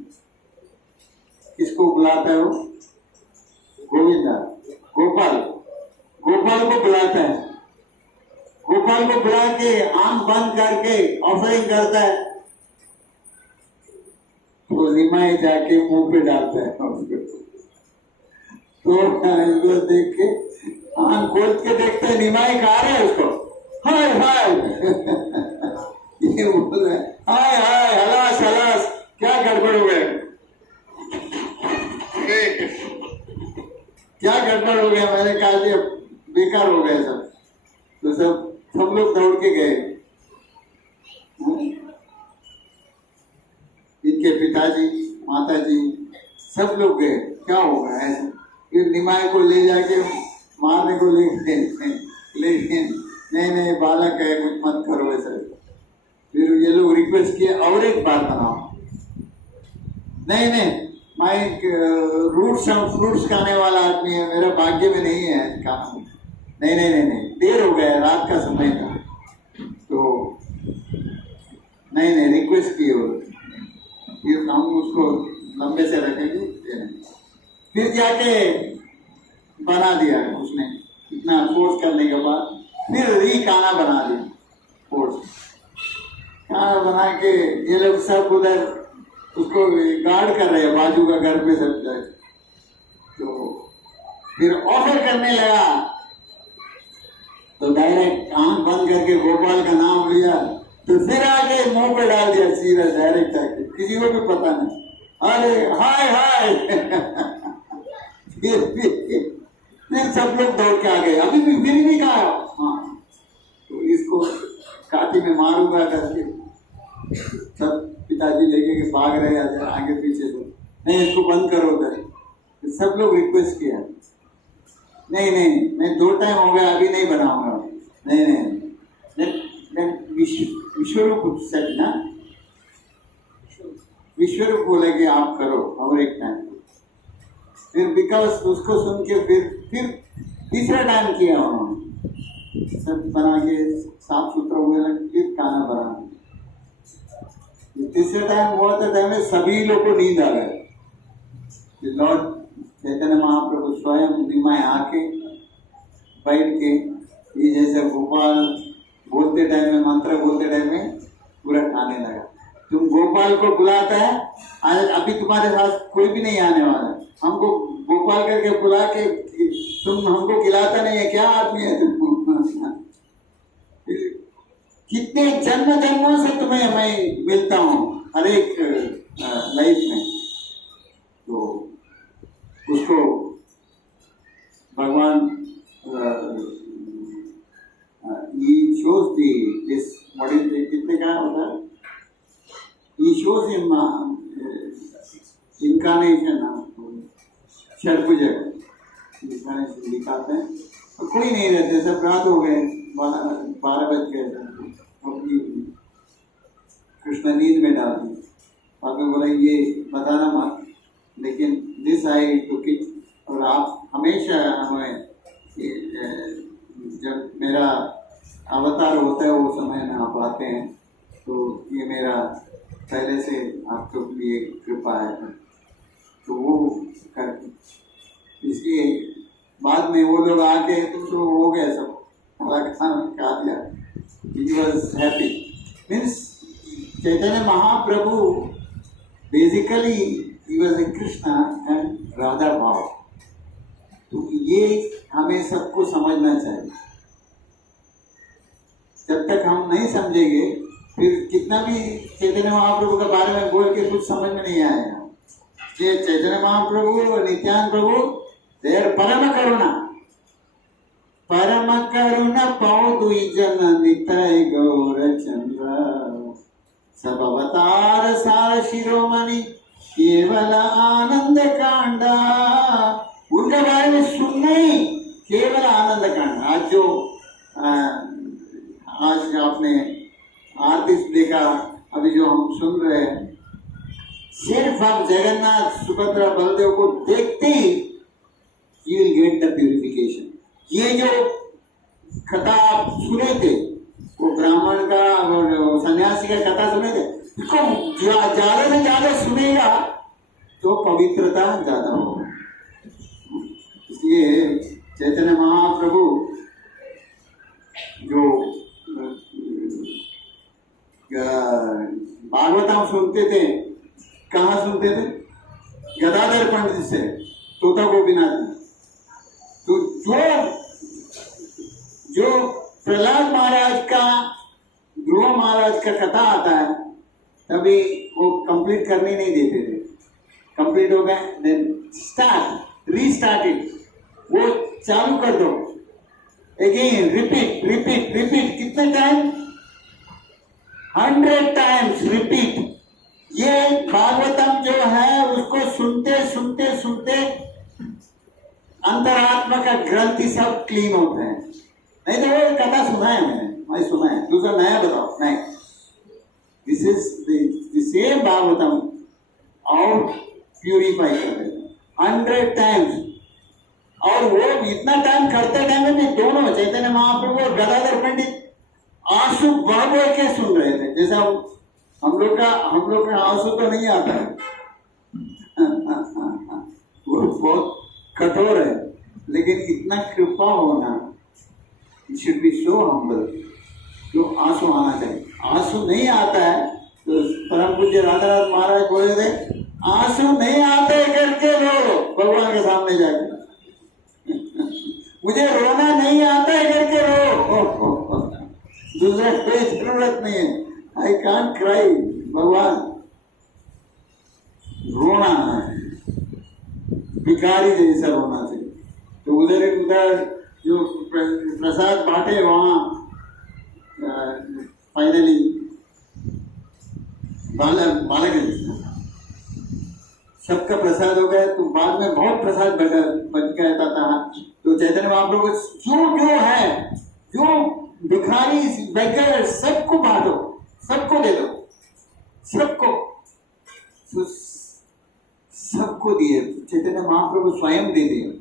किसको बुलाता है वो? गोविंदा, गोपाल को बुलाता है। गोपाल को बुला के आंख बंद करके ऑफरिंग करता है। तो वो निमाई जाके मुंह पे डालता है उसको। तो इसको देख के आंख खोल के देखते हैं, निमाई खा रहे हैं उसको। हाय हाय ये बोल रहे हैं, हाय हाय हलास हलास, क्या गड़बड़ हो गया, क्या गड़बड़ हो गया। मैंने कहा कि बेकार हो गया सब। तो सब लोग दौड़ के गए। इनके पिताजी माताजी सब लोग गए, क्या होगा ऐसा। फिर निमाई को ले जाके मारने को ले गए, लेकिन नहीं बालक है, कुछ मत करो ऐसा। फिर ये लोग रिक्वेस्ट किए और एक बार बनाओ। नहीं मैं फ्रूट्स खाने वाला आदमी है, मेरा भाग्य में नहीं है खाना। नहीं देर हो गया, रात का समय था। तो नहीं रिक्वेस्ट किए वो, फिर हम उसको लंबे से रखेंगे। फिर जाके बना दिया उसने, इतना फोर्स करने के बाद फिर खाना बना दिया फोर्स। खाना बना के ये लोग सब उधर उसको गार्ड कर रहे हैं, बाजू का घर पे सब जाए। तो फिर ऑफर करने लगा, तो डायरेक्ट आंख बंद करके गोपाल का नाम लिया, तो फिर आके मुंह पे डाल दिया सीधा डायरेक्ट आके, किसी को भी पता नहीं। अरे हाय हाय फिर सब लोग दौड़ के आ गए, अभी भी फिर नहीं कहा हाँ तो इसको काटी में मारूंगा करके सब पिताजी लेके के भाग रहे आगे पीछे से। नहीं इसको बंद करो उधर। सब लोग रिक्वेस्ट किया, नहीं मैं 2 टाइम हो गया, अभी नहीं बनाऊंगा। नहीं विश्वरूप सेट ना, विश्वरूप बोले कि आप करो और एक टाइम। फिर बिकॉज उसको सुन के फिर तीसरा टाइम किया उन्होंने, सब बना के साफ सुथरा हुए, फिर खाना बना। तीसरे टाइम हुआ था, टाइम में सभी लोग को नींद आ गए। लॉर्ड चैतन्य महाप्रभु स्वयं निमाय आके बैठ के ये जैसे गोपाल बोलते टाइम में, मंत्र बोलते टाइम में पूरा खाने लगा। तुम गोपाल को बुलाता है, आज अभी तुम्हारे साथ कोई भी नहीं आने वाला, हमको गोपाल करके बुला के तुम हमको खिलाता नहीं है, क्या आदमी है तुम। कितने जन्मों से तुम्हें मैं मिलता हूँ हर एक लाइफ में। तो उसको भगवान he shows this what is the कितने का होता है, he shows him incarnation षडभुजक incarnation दिखाते हैं। तो कोई नहीं रहते, सब रात हो गए, 12 बज गए, कृष्ण नींद में डाल दी। बाद में बोला ये बताना मत, लेकिन दिस आई टू किट, और आप हमेशा हमें जब मेरा अवतार होता है वो समय में आप आते हैं, तो ये मेरा पहले से आपके लिए कृपा है। तो वो कर, इसलिए बाद में वो लोग आके तो हो गया सब, हमारा खाना खा दिया। He was happy. Means Chaitanya Mahaprabhu basically he was a Krishna and Radha भाव। तो ये हमें सबको समझना चाहिए। जब तक हम नहीं समझेंगे, फिर कितना भी चैतन्य महाप्रभु के बारे में बोल के कुछ समझ में नहीं आएगा। ये चैतन्य महाप्रभु और नित्यानंद प्रभु they are परम करुणा, परम करुणा पाओ दुई जन निताय गौर चंद्र, सब अवतार सार शिरोमणि केवल आनंद कांडा। उनके बारे में सुनना ही केवल आनंद कांड। आज जो आज आपने आरती देखा, अभी जो हम सुन रहे हैं, सिर्फ हम जगन्नाथ सुभद्रा बलदेव को देखते ही you will get the purification। ये जो कथा आप सुने थे, वो ब्राह्मण का और सन्यासी का कथा सुने थे, इसको ज्यादा से ज्यादा सुनेगा तो पवित्रता ज्यादा होगा। इसलिए चैतन्य महाप्रभु जो भागवत हम सुनते थे, कहाँ सुनते थे? गदाधर पंडित से, तोता गोपीनाथ में। तो जो प्रहलाद महाराज का, ध्रुव महाराज का कथा आता है, तभी वो कंप्लीट करने नहीं देते थे। कंप्लीट हो गए, देन स्टार्ट, रीस्टार्ट इट, वो चालू कर दो, अगेन रिपीट रिपीट रिपीट। कितने टाइम? 100 times repeat. ये भागवतम जो है उसको सुनते सुनते सुनते अंतरात्मा का ग्रंथि सब क्लीन होते हैं। नहीं तो वो कथा सुना है मैं सुना है। दूसरा नया बताओ, नहीं, this is the same Bhagavatam और प्यूरिफाई कर रहे हैं 100 टाइम्स। और वो इतना टाइम करते टाइम में भी दोनों चैतन्य महाप्रभु और गदाधर पंडित आंसू बह बह के सुन रहे थे। जैसा हम लोग का आंसू तो नहीं आता है वो बहुत कठोर है, लेकिन इतना कृपा होना, it should B so humble, जो आंसू आना चाहिए। आंसू नहीं आता है तो परम पूज्य राधानाथ महाराज बोले थे, आंसू नहीं आते करके रो भगवान के सामने जाके। मुझे रोना नहीं आता है करके रो, दूसरा कोई जरूरत नहीं है। आई कांट क्राई, भगवान रोना है, भिखारी जैसा रोना चाहिए। तो उधर जो प्रसाद बांटे वहाँ फाइनली बालागंज सबका प्रसाद हो गया। तो बाद में बहुत प्रसाद बच गया था। तो चैतन्य महाप्रभु जो है, जो भिखारी बेगर, सबको बांटो, सबको दे दो, सबको सबको दिए। चैतन्य महाप्रभु स्वयं दे दिए।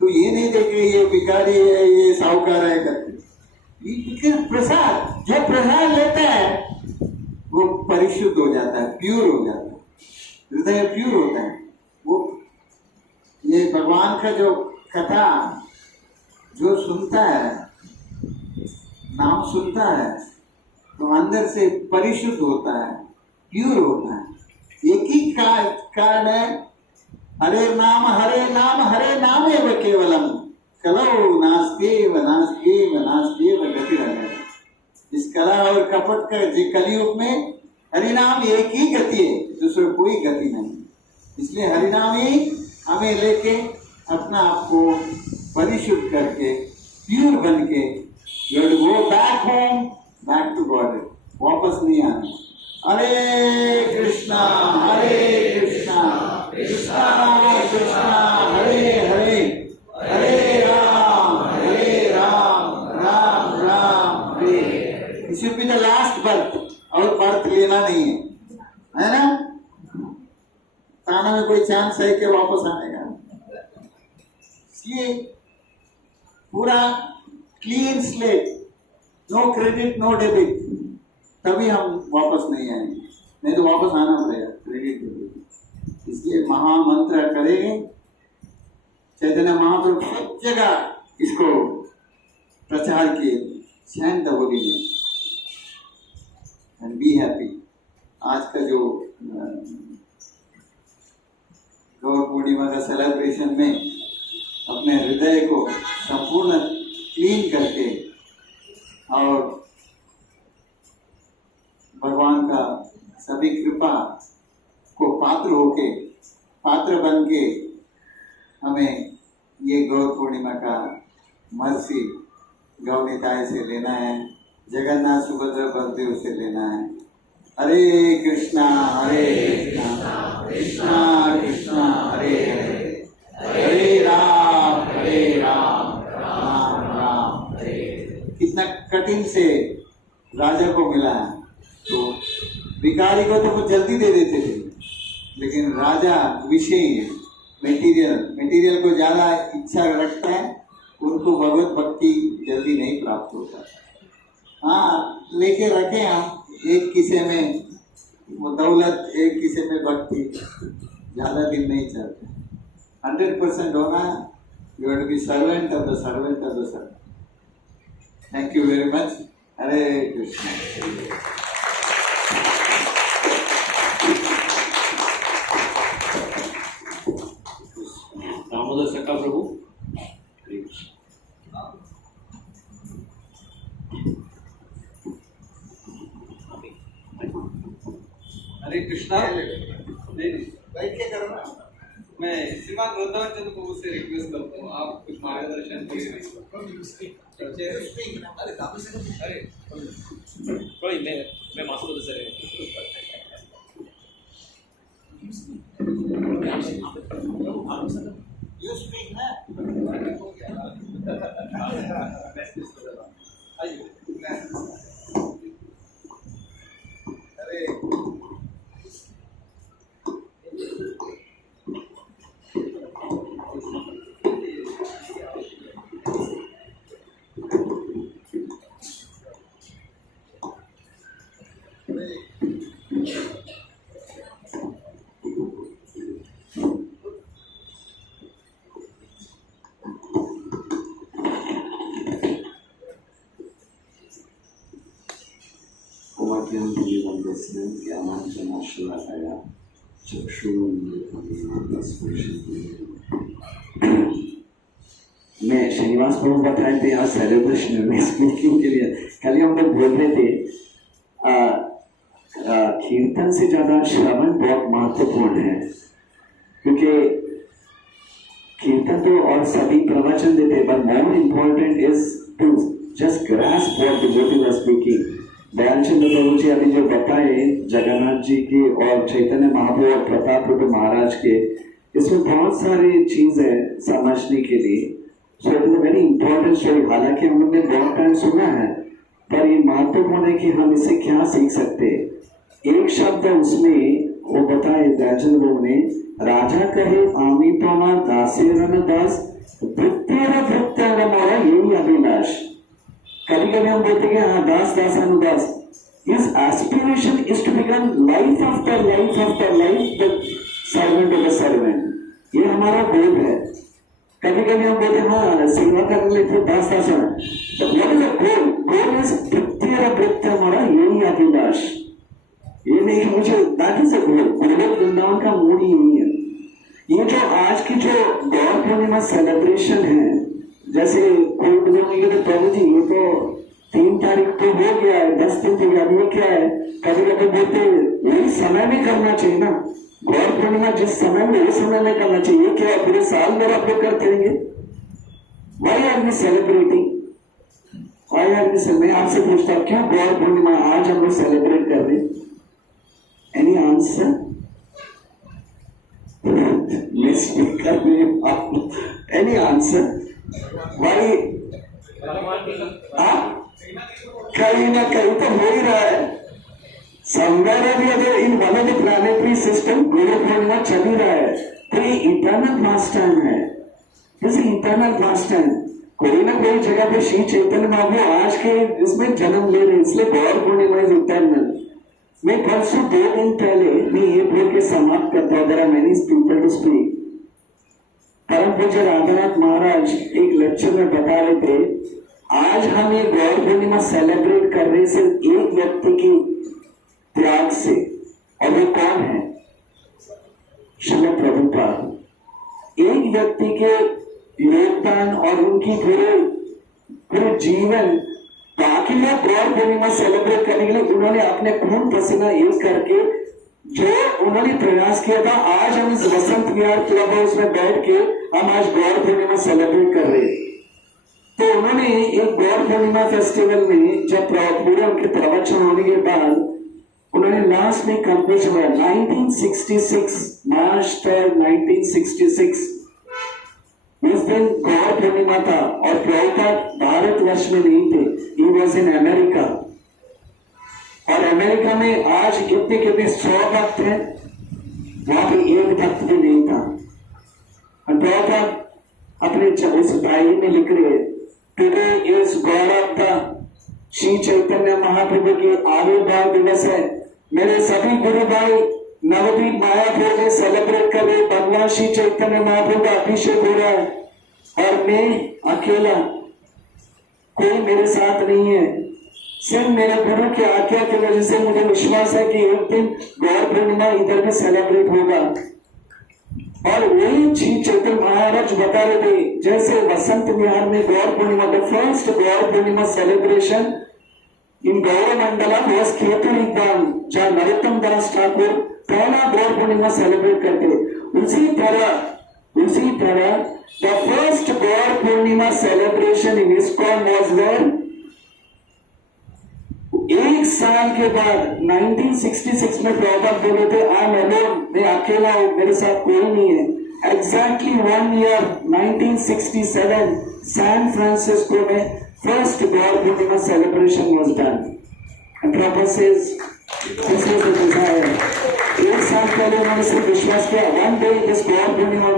तो ये नहीं देखे ये भिखारी है, ये साहूकार है करके। प्रसाद, जो प्रसाद लेता है वो परिशुद्ध हो जाता है, प्योर हो जाता है, हृदय प्योर होता है। वो ये भगवान का जो कथा जो सुनता है, नाम सुनता है, तो अंदर से परिशुद्ध होता है, प्योर होता है। एक ही कारण है, हरे नाम हरे नाम एव केवलम कलौ नास्तेव नास्तेव नास्तेव गतिरन्यः। इस कला और कपट का कलयुग में हरिनाम एक ही गति है, दूसरी कोई गति नहीं। इसलिए हरिनाम ही हमें लेके अपना आप को परिशुद्ध करके, प्योर बन के, go back home, back to God, वापस नहीं आना। Hare Krishna Krishna Krishna Hare Hare, Hare Ram Ram Ram Hare. It should be the last birth, और बर्थ लेना नहीं है ना? ताना में कोई चांस है कि वापस आने का? इसलिए पूरा clean slate, no credit no debit, तभी हम वापस नहीं आएंगे। नहीं तो वापस आना पड़ेगा क्रेडिट डेबिट। इसलिए महामंत्र करेंगे। चैतन्य महाप्रभु सब जगह इसको प्रचार किए, chant the holy name and be happy. आज का जो गौर पूर्णिमा का सेलिब्रेशन में अपने हृदय को संपूर्ण क्लीन करके और भगवान का सभी कृपा को पात्र बन के हमें ये गौर पूर्णिमा का मर्सी गौनिताय से लेना है, जगन्नाथ सुभद्रा बलदेव से लेना है। हरे कृष्णा कृष्णा कृष्णा हरे हरे, हरे राम राम राम हरे। कितना कठिन से राजा को मिला है। तो भिखारी को तो कुछ जल्दी दे देते थे, लेकिन राजा विषय है, मटेरियल को ज्यादा इच्छा रखता है, उनको भगवत भक्ति जल्दी नहीं प्राप्त होता। हाँ, लेके रखे हम, एक किसे में दौलत, एक किसे में भक्ति, ज्यादा दिन नहीं चलते। 100% होना, you have to be servant of the servant of the servant. Thank you very much. Hare Krishna. Damodar सखा प्रभु। हरे कृष्णा। नहीं बैठ के करो ना। मैं श्रीमान वृंदावन चंद्र प्रभु से रिक्वेस्ट करता हूँ, आप कुछ मार्गदर्शन करिए। अरे कोई मैं मास्को तो सर You speak na? अरे मैं श्रीनिवास प्रभु बताए थे यहाँ सेलिब्रेशन में स्पीकिंग के लिए। कल हम लोग बोल रहे थे कीर्तन से ज्यादा श्रवण बहुत महत्वपूर्ण है, क्योंकि कीर्तन तो और सभी प्रवचन देते, but more important is to just grasp what devotee was speaking. Dayalchandra Prabhu ji अभी जो बताए जगन्नाथ जी के और चैतन्य महाप्रभु और प्रताप रुद्र महाराज के, इसमें बहुत सारी चीज है समझने के लिए। So it is a very important story. हालांकि हम लोग ने बहुत टाइम सुना है, पर ये महत्वपूर्ण है कि हम इससे क्या सीख सकते हैं। एक शब्द उसमें वो बताए दयाचंद्र प्रभु ने, राजा कहे आमी तो दासे रन दास भृत्य मोरा यही अभिलाष। कभी कभी हम बोलते हैं हाँ दास दास अनुदास। His aspiration is to become life after life after life the servant of the servant. ये हमारा गोल है। कभी कभी हम बोलते हैं हाँ सेवा करने लिए तो दास दास है। तो what is the goal? Goal is भृत्य मोरा यही अभिलाष। ये नहीं मुझे that is the goal। Golok Vrindavan का मूड ही नहीं है। ये जो आज की जो गौर पूर्णिमा सेलिब्रेशन है, जैसे कोई बोलेंगे तो प्रभु जी ये तो 3 तारीख तो हो गया है, 10 दिन तो अभी ये क्या है। कभी कभी बोलते वही समय में करना चाहिए ना, गौर पूर्णिमा जिस समय में उस समय में करना चाहिए। क्या है पूरे साल में आप लोग करते रहेंगे? Why are we celebrating? Why are we? मैं आपसे पूछता हूँ क्यों गौर पूर्णिमा आज हम लोग सेलिब्रेट कर रहे हैं? Any answer? Any answer? Why? कहीं ना कहीं तो हो ही रहा है। समवेयर भी अगर in one of the planetary system Guru Purnima चल ही रहा है, तो ये इटर्नल पास टाइम है। जैसे इटर्नल पास टाइम कोई ना कोई जगह पे श्री चैतन्य महाप्रभु आज के इसमें जन्म ले रहे, इसलिए गौर पूर्णिमा इज इटर्नल। मैं परसों 2 दिन पहले मैं ये बोल के समाप्त करता हूँ, there are many people to speak. परम पूज्य राधानाथ महाराज एक लेक्चर में बता रहे थे, आज हम ये गौर पूर्णिमा सेलिब्रेट कर रहे सिर्फ एक व्यक्ति की त्याग से, और वो कौन है? श्रील प्रभुपाद। एक व्यक्ति के योगदान और उनकी पूरे जीवन, बाकी लोग गौर पूर्णिमा सेलिब्रेट करने के लिए उन्होंने अपने खून पसीना एक करके जो उन्होंने प्रयास किया था, आज हम इस वसंत विहार क्लब हाउस में बैठ के हम आज गौर पूर्णिमा सेलिब्रेट कर रहे हैं। तो उन्होंने एक गौर पूर्णिमा फेस्टिवल में जब पूरे उनके प्रवचन होने के बाद उन्होंने लास्ट में कंप्लीट हुआ 1966 मार्च 1966 उस दिन गौर पूर्णिमा था, और प्रभुपाद भारतवर्ष में नहीं थे, ही वॉज इन अमेरिका। और अमेरिका में आज कितने 100 भक्त हैं, वहां पे एक भक्त भी नहीं था। और प्रभुपाद अपने उस डायरी में लिख रहे, today is god of the Shri Chaitanya Mahaprabhu के आविर्भाव दिवस है। मेरे सभी गुरु भाई नवदीप मायापुर में सेलिब्रेट कर रहे, भगवान श्री चैतन्य महाप्रभु का अभिषेक हो रहा है, और मैं अकेला, कोई मेरे साथ नहीं है। सिर्फ मेरे गुरु की आज्ञा की वजह से मुझे विश्वास है कि एक दिन गौर पूर्णिमा इधर भी सेलिब्रेट होगा। और वही श्री चैतन्य महाराज आज बता रहे थे जैसे वसंत विहार में Gaur Purnima, the first Gaur Purnima celebration in Gaurmandalam was Kheturidan, जहाँ नरोत्तम दास ठाकुर पहला गौर पूर्णिमा सेलिब्रेट करते। उसी तरह the first Gaur Purnima celebration in ISKCON was where, एक साल के बाद 1966 में प्रभुपाद बोले थे आई एम अलोन, मैं अकेला हूं, मेरे साथ कोई नहीं है। एग्जैक्टली 1 year 1967 सैन फ्रांसिस्को में first Gaur Purnima celebration was done and Prabhupada says this was the desire. एक साल पहले उन्होंने सिर्फ विश्वास किया वन डे दिस गौर पूर्णिमा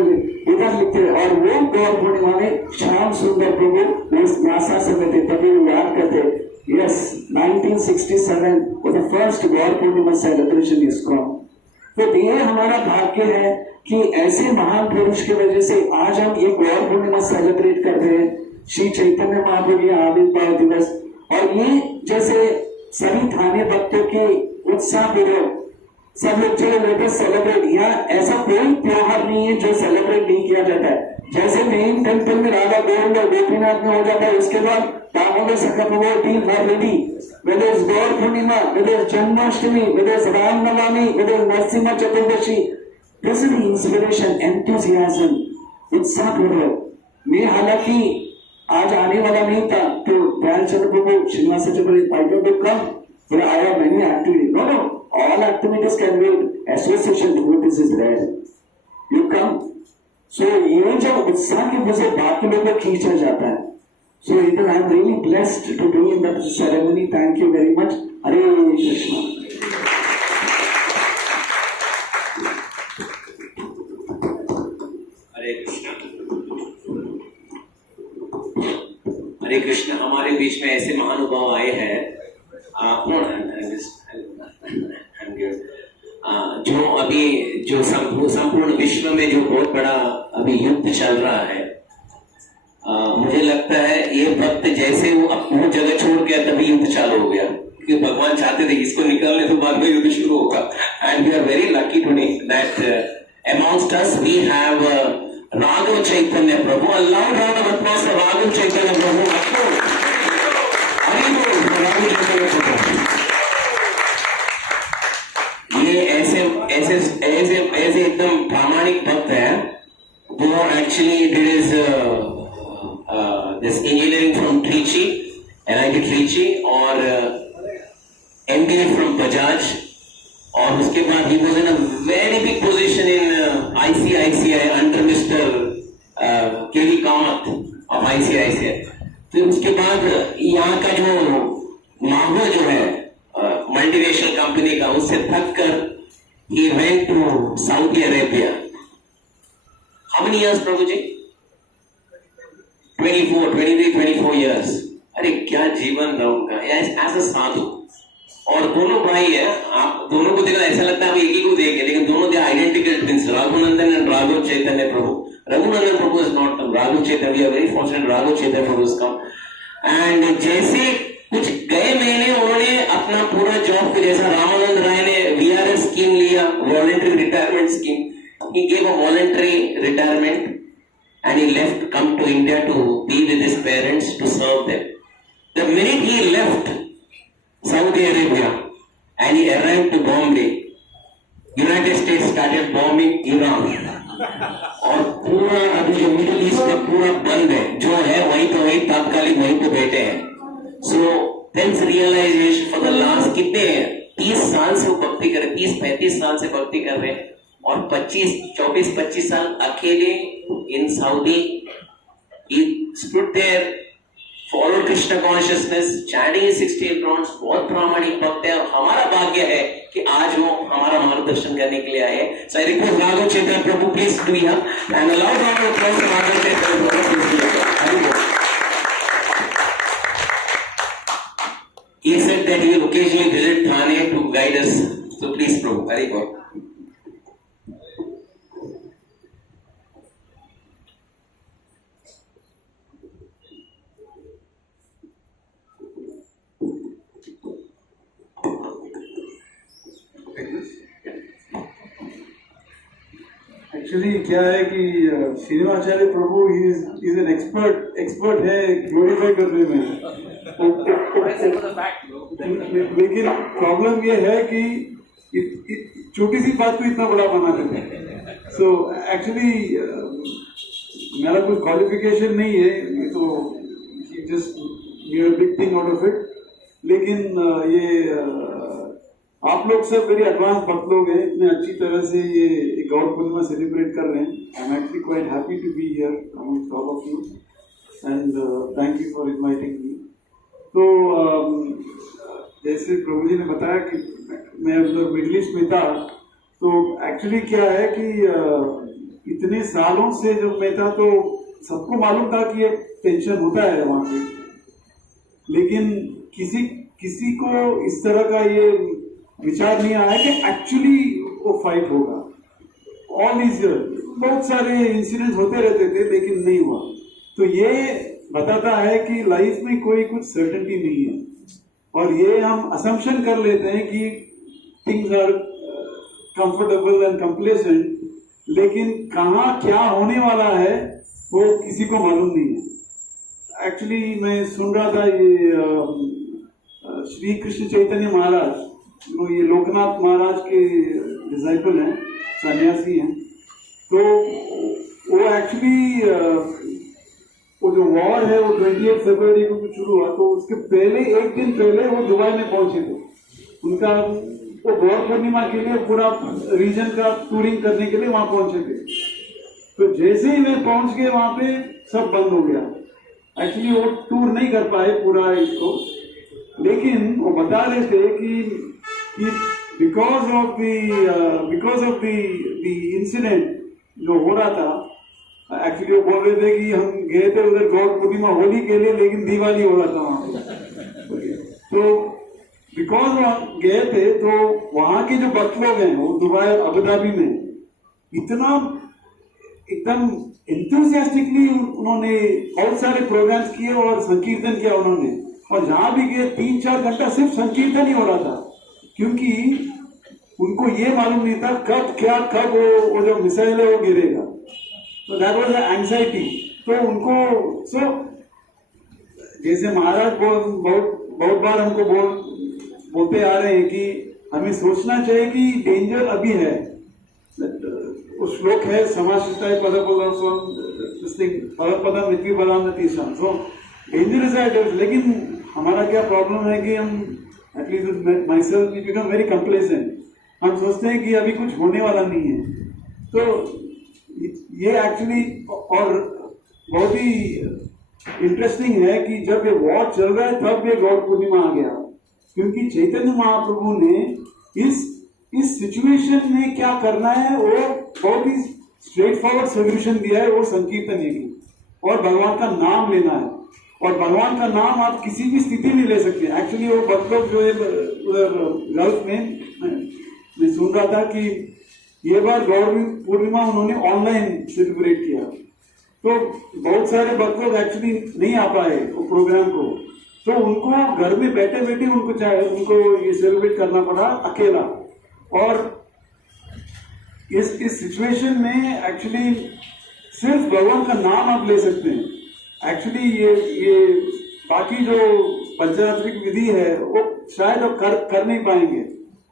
इधर लिखते, और वो गौर पूर्णिमा में श्याम सुंदर प्रभु उस नासा से थे, तभी वो याद करते Yes, 1967 was the first Gaur Purnima celebration ISKCON। तो ये हमारा भाग्य है कि ऐसे महान पुरुष की वजह से आज हम ये गौर पूर्णिमा सेलिब्रेट कर रहे हैं, श्री चैतन्य महाप्रभु के आविर्भाव दिवस। और ये जैसे सभी थाने भक्तों के उत्साह पूर्वक सब लोग चलो लेकर सेलिब्रेट, यहाँ ऐसा कोई त्योहार नहीं है जो सेलिब्रेट नहीं किया जाता है। जैसे मेन टेम्पल में राधा गोविंद और गोपीनाथ में हो जाता है, उसके बाद Damodar Sakarpur team are ready, whether it's Gaur Purnima, whether it's Janmashtami, whether it's Ramnavami, whether it's Narasimha Chaturdashi, this is the inspiration, enthusiasm, उत्साह पूर्वक। मैं हालांकि आज आने वाला नहीं था, तो दयाल चंद्र प्रभु श्रीनिवासाचार्य प्रभु invited to come, but I have many activities. No, all activities can wait. Association devotees is rare. You come. So ये जब उत्साह के वजह बाकी लोगों को खींचा जाता है। So I am really blessed to be in that ceremony. Thank you very much. Hare Krishna. हरे कृष्ण। हरे कृष्ण। हमारे बीच में ऐसे महानुभाव आए हैं जो अभी जो संपूर्ण विश्व में जो बहुत बड़ा अभी युद्ध चल रहा है, मुझे लगता है ये भक्त जैसे वो जगह छोड़ गया तभी युद्ध चालू हो गया, क्योंकि भगवान चाहते थे इसको निकालने तो बाद में युद्ध शुरू होगा। And we are very lucky today that amongst us we have Raghav Chaitanya Prabhu. Allah Raghav Chaitanya Prabhu, Raghav Chaitanya Prabhu ये ऐसे एकदम प्रामाणिक भक्त है। वो actually did is this engineering from Trichy, NIT Trichy, और MBA फ्रॉम बजाज, और उसके बाद ही was in a very big position in ICICI under mister KV Kamath of ICICI। फिर उसके बाद यहाँ का जो माहौल जो है मल्टीनेशनल कंपनी का, उससे थक कर he went to Saudi Arabia. How many years Prabhu ji? 24 years. अरे क्या जीवन रहा उनका एज अ साधु। और दोनों भाई है, आप दोनों को देखा ऐसा लगता है हम एक ही को देखे, लेकिन दोनों they identical twins, Raghunandan and Raghav Chaitanya Prabhu. Raghunandan Prabhu is not come, Raghav Chaitanya, we are very fortunate, Raghav Chaitanya Prabhu is come. And जैसे कुछ गए महीने उन्होंने अपना पूरा जॉब को, जैसा रामानंद राय ने VRS स्कीम लिया, voluntary retirement scheme, he gave a voluntary retirement and he left, come to India to be with his parents, to serve them. The minute he left Saudi Arabia and he arrived to Bombay, United States started bombing Iran. और पूरा अभी जो middle east में पूरा बंद है, जो है वहीं तो वहीं तात्कालिक वहीं तो बैठे हैं। So then realization for the last कितने 30 साल से वो भक्ति कर रहे, 30-35 साल से भक्ति कर रहे हैं, और 24-25 साल अकेले in Saudi, he stood there, followed Krishna consciousness, chanting his 68 rounds, बहुत प्रामाणिक भक्त है। और हमारा भाग्य है कि आज वो हमारा मार्गदर्शन करने के लिए आए। So I request Raghav Chaitanya Prabhu please do here and allow round of applause to Raghav Chaitanya Prabhu. He said that he will occasionally visit Thane to guide us. So please, Prabhu, Hari Bol. Actually क्या है कि श्रीनिवाचार्य प्रभु is an expert है glorify करने में। लेकिन problem ये है कि छोटी सी बात को इतना बड़ा बना देते हैं। सो एक्चुअली मेरा कोई क्वालिफिकेशन नहीं है, ये तो just big thing out of it. लेकिन ये आप लोग सब वेरी एडवांस भक्त लोग हैं, इतने अच्छी तरह से ये गौर पूर्णिमा सेलिब्रेट कर रहे हैं। I am actually quite happy to be here amongst all of you and thank you for inviting me. तो जैसे प्रभु जी ने बताया कि मैं उधर मिडिल ईस्ट में था, तो एक्चुअली क्या है कि इतने सालों से जब मैं था तो सबको मालूम था कि ये टेंशन होता है वहाँ पे, लेकिन किसी को इस तरह का ये विचार नहीं आया कि एक्चुअली वो फाइट होगा। ऑल इज बहुत सारे इंसिडेंट्स होते रहते थे लेकिन नहीं हुआ। तो ये बताता है कि लाइफ में कोई कुछ सर्टेनिटी नहीं है, और ये हम असम्पशन कर लेते हैं कि things are comfortable and complacent, लेकिन कहाँ क्या होने वाला है वो किसी को मालूम नहीं है। एक्चुअली मैं सुन रहा था ये श्री कृष्ण चैतन्य महाराज, ये लोकनाथ महाराज के डिसाइपल हैं, सन्यासी हैं। तो वो एक्चुअली वो जो वॉर है वो 28 फरवरी को शुरू हुआ, तो उसके पहले एक दिन पहले वो दुबई में पहुंचे थे। उनका वो गौर पूर्णिमा के लिए पूरा रीजन का टूरिंग करने के लिए वहां पहुंचे थे। तो जैसे ही वे पहुंच गए वहां पे सब बंद हो गया। एक्चुअली वो टूर नहीं कर पाए पूरा इसको, लेकिन वो बता रहे थे कि बिकॉज ऑफ द इंसिडेंट जो हो रहा था, एक्चुअली वो बोल रहे थे कि हम गए थे उधर गौर पूर्णिमा होली के लिए, लेकिन दिवाली हो रहा था वहां पे। तो बिकॉज वहां गए थे तो वहां के जो भक्त लोग हैं वो दुबई अबू धाबी में इतना एकदम एंथुसियास्टिकली उन्होंने बहुत सारे प्रोग्राम्स किए और संकीर्तन किया उन्होंने। और जहां भी गए 3-4 घंटा सिर्फ संकीर्तन ही हो रहा था, क्योंकि उनको ये मालूम नहीं था कब वो जो मिसाइल है वो गिरेगा। तो दैट वाज एंजाइटी। तो उनको जैसे महाराज बहुत बार हमको बोलते आ रहे हैं कि हमें सोचना चाहिए कि डेंजर अभी है। उस श्लोक है समाशिष्टाय पदम मृत्यु पदम तीसरा। सो डेंजर इज दैट, लेकिन हमारा क्या प्रॉब्लम है कि हम at least myself we become very complacent. हम सोचते हैं कि अभी कुछ होने वाला नहीं है। तो ये एक्चुअली और बहुत ही इंटरेस्टिंग है कि जब ये वॉर चल रहा है तब ये गौर पूर्णिमा आ गया, क्योंकि चैतन्य महाप्रभु ने इस सिचुएशन में क्या करना है वो बहुत ही स्ट्रेट फॉरवर्ड सोल्यूशन दिया है। वो संकीर्तन की और भगवान का नाम लेना है, और भगवान का नाम आप किसी भी स्थिति में ले सकते हैं। एक्चुअली वो भक्त लोग जो है गल्फ में मैं सुन रहा था कि ये बार गौर पूर्णिमा उन्होंने ऑनलाइन सेलिब्रेट किया, तो बहुत सारे भक्त लोग एक्चुअली नहीं आ पाए वो प्रोग्राम को। तो उनको घर में बैठे बैठे उनको ये सेलिब्रेट करना पड़ा अकेला। और इस सिचुएशन में एक्चुअली सिर्फ भगवान का नाम आप ले सकते हैं। एक्चुअली ये बाकी जो पंचरात्रिक विधि है वो शायद आप कर नहीं पाएंगे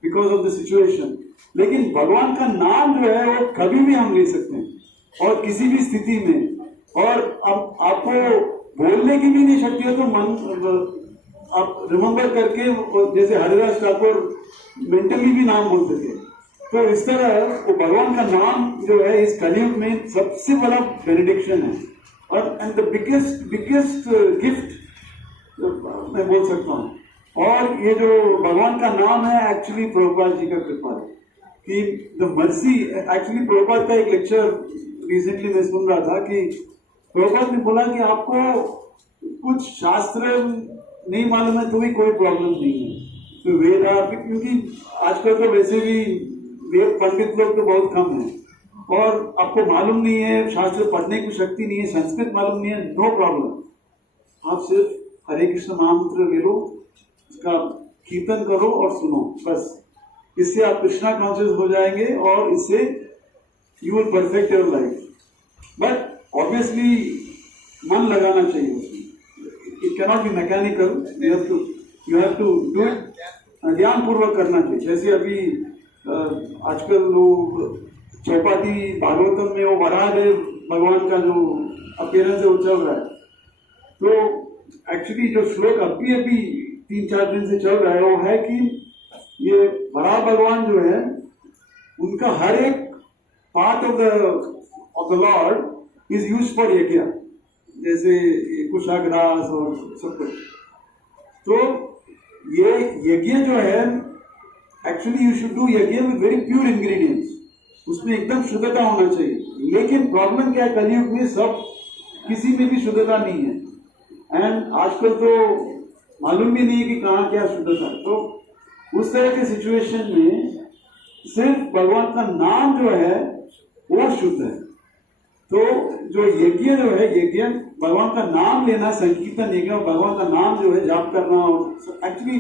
बिकॉज ऑफ द सिचुएशन, लेकिन भगवान का नाम जो है वो कभी भी हम ले सकते हैं और किसी भी स्थिति में। और अब आपको बोलने की भी नहीं शक्ति हो तो मन आप रिमेम्बर करके, जैसे हरिदास ठाकुर मेंटली भी नाम बोल सके। तो इस तरह वो भगवान का नाम जो है इस कलयुग में सबसे बड़ा बेनेडिक्शन है और एंड द बिगेस्ट गिफ्ट मैं बोल सकता हूँ। और ये जो भगवान का नाम है एक्चुअली प्रभुपाद जी का कृपा है कि द मर्सी। एक्चुअली प्रभुपाद का एक लेक्चर रिसेंटली मैं सुन रहा था कि प्रभुपाद ने बोला कि आपको कुछ शास्त्र नहीं मालूम है तो भी कोई प्रॉब्लम नहीं है। तो वेद, क्योंकि आजकल तो वैसे भी वेद पंडित लोग तो बहुत कम हैं और आपको मालूम नहीं है, शास्त्र पढ़ने की शक्ति नहीं है, संस्कृत मालूम नहीं है, नो प्रॉब्लम। आप सिर्फ हरे कृष्ण महामंत्र ले लो, उसका कीर्तन करो और सुनो, बस। इससे आप कृष्णा कॉन्शियस हो जाएंगे और इससे you will perfect your life. But obviously, मन लगाना चाहिए उसमें. It cannot be mechanical. You have to do it. ध्यान पूर्वक करना चाहिए. जैसे अभी आजकल लोग चौपाटी भागवतम में वो वराहदेव भगवान का जो अपीयरेंस है वो चल रहा है. तो एक्चुअली जो श्लोक अभी 3-4 दिन से चल रहा है वो है कि ये वराह भगवान जो है उनका हर एक part of the Lord is use for यज्ञ, जैसे कुशाग्रास और सब कुछ. तो ये यज्ञ जो है एक्चुअली यू शुड डू यज्ञ विद वेरी प्योर इंग्रेडिएंट्स. उसमें एकदम शुद्धता होना चाहिए. लेकिन प्रॉब्लम क्या है, कलयुग में सब किसी में भी शुद्धता नहीं है. एंड आजकल तो मालूम भी नहीं है कि कहाँ क्या शुद्धता है. तो उस तरह के सिचुएशन में सिर्फ भगवान का नाम जो है वो शुद्ध है. तो जो यज्ञ जो है, यज्ञ भगवान का नाम लेना, संकीर्तन यज्ञ, भगवान का नाम जो है जाप करना और एक्चुअली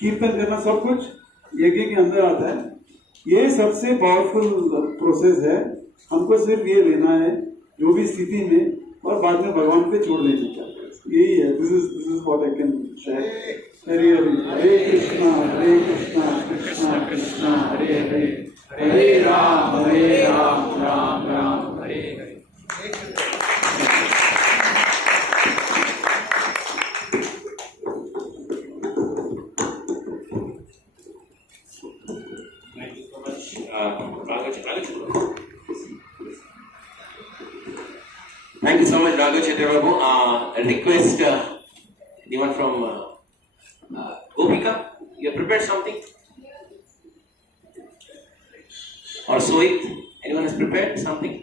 कीर्तन करना सब कुछ यज्ञ के अंदर आता है. ये सबसे पावरफुल प्रोसेस है. हमको सिर्फ ये लेना है जो भी स्थिति में, और बाद में भगवान पे छोड़ देना चाहिए. यही है. This is what I can share. Hare Hare Krishna Krishna Krishna Hare Hare, Hare Ram Ram Ram Hare Hare. Thank you so much, Raghav Chetri Babu. Request anyone from Gopika, you have prepared something? Or Sohit, anyone has prepared something?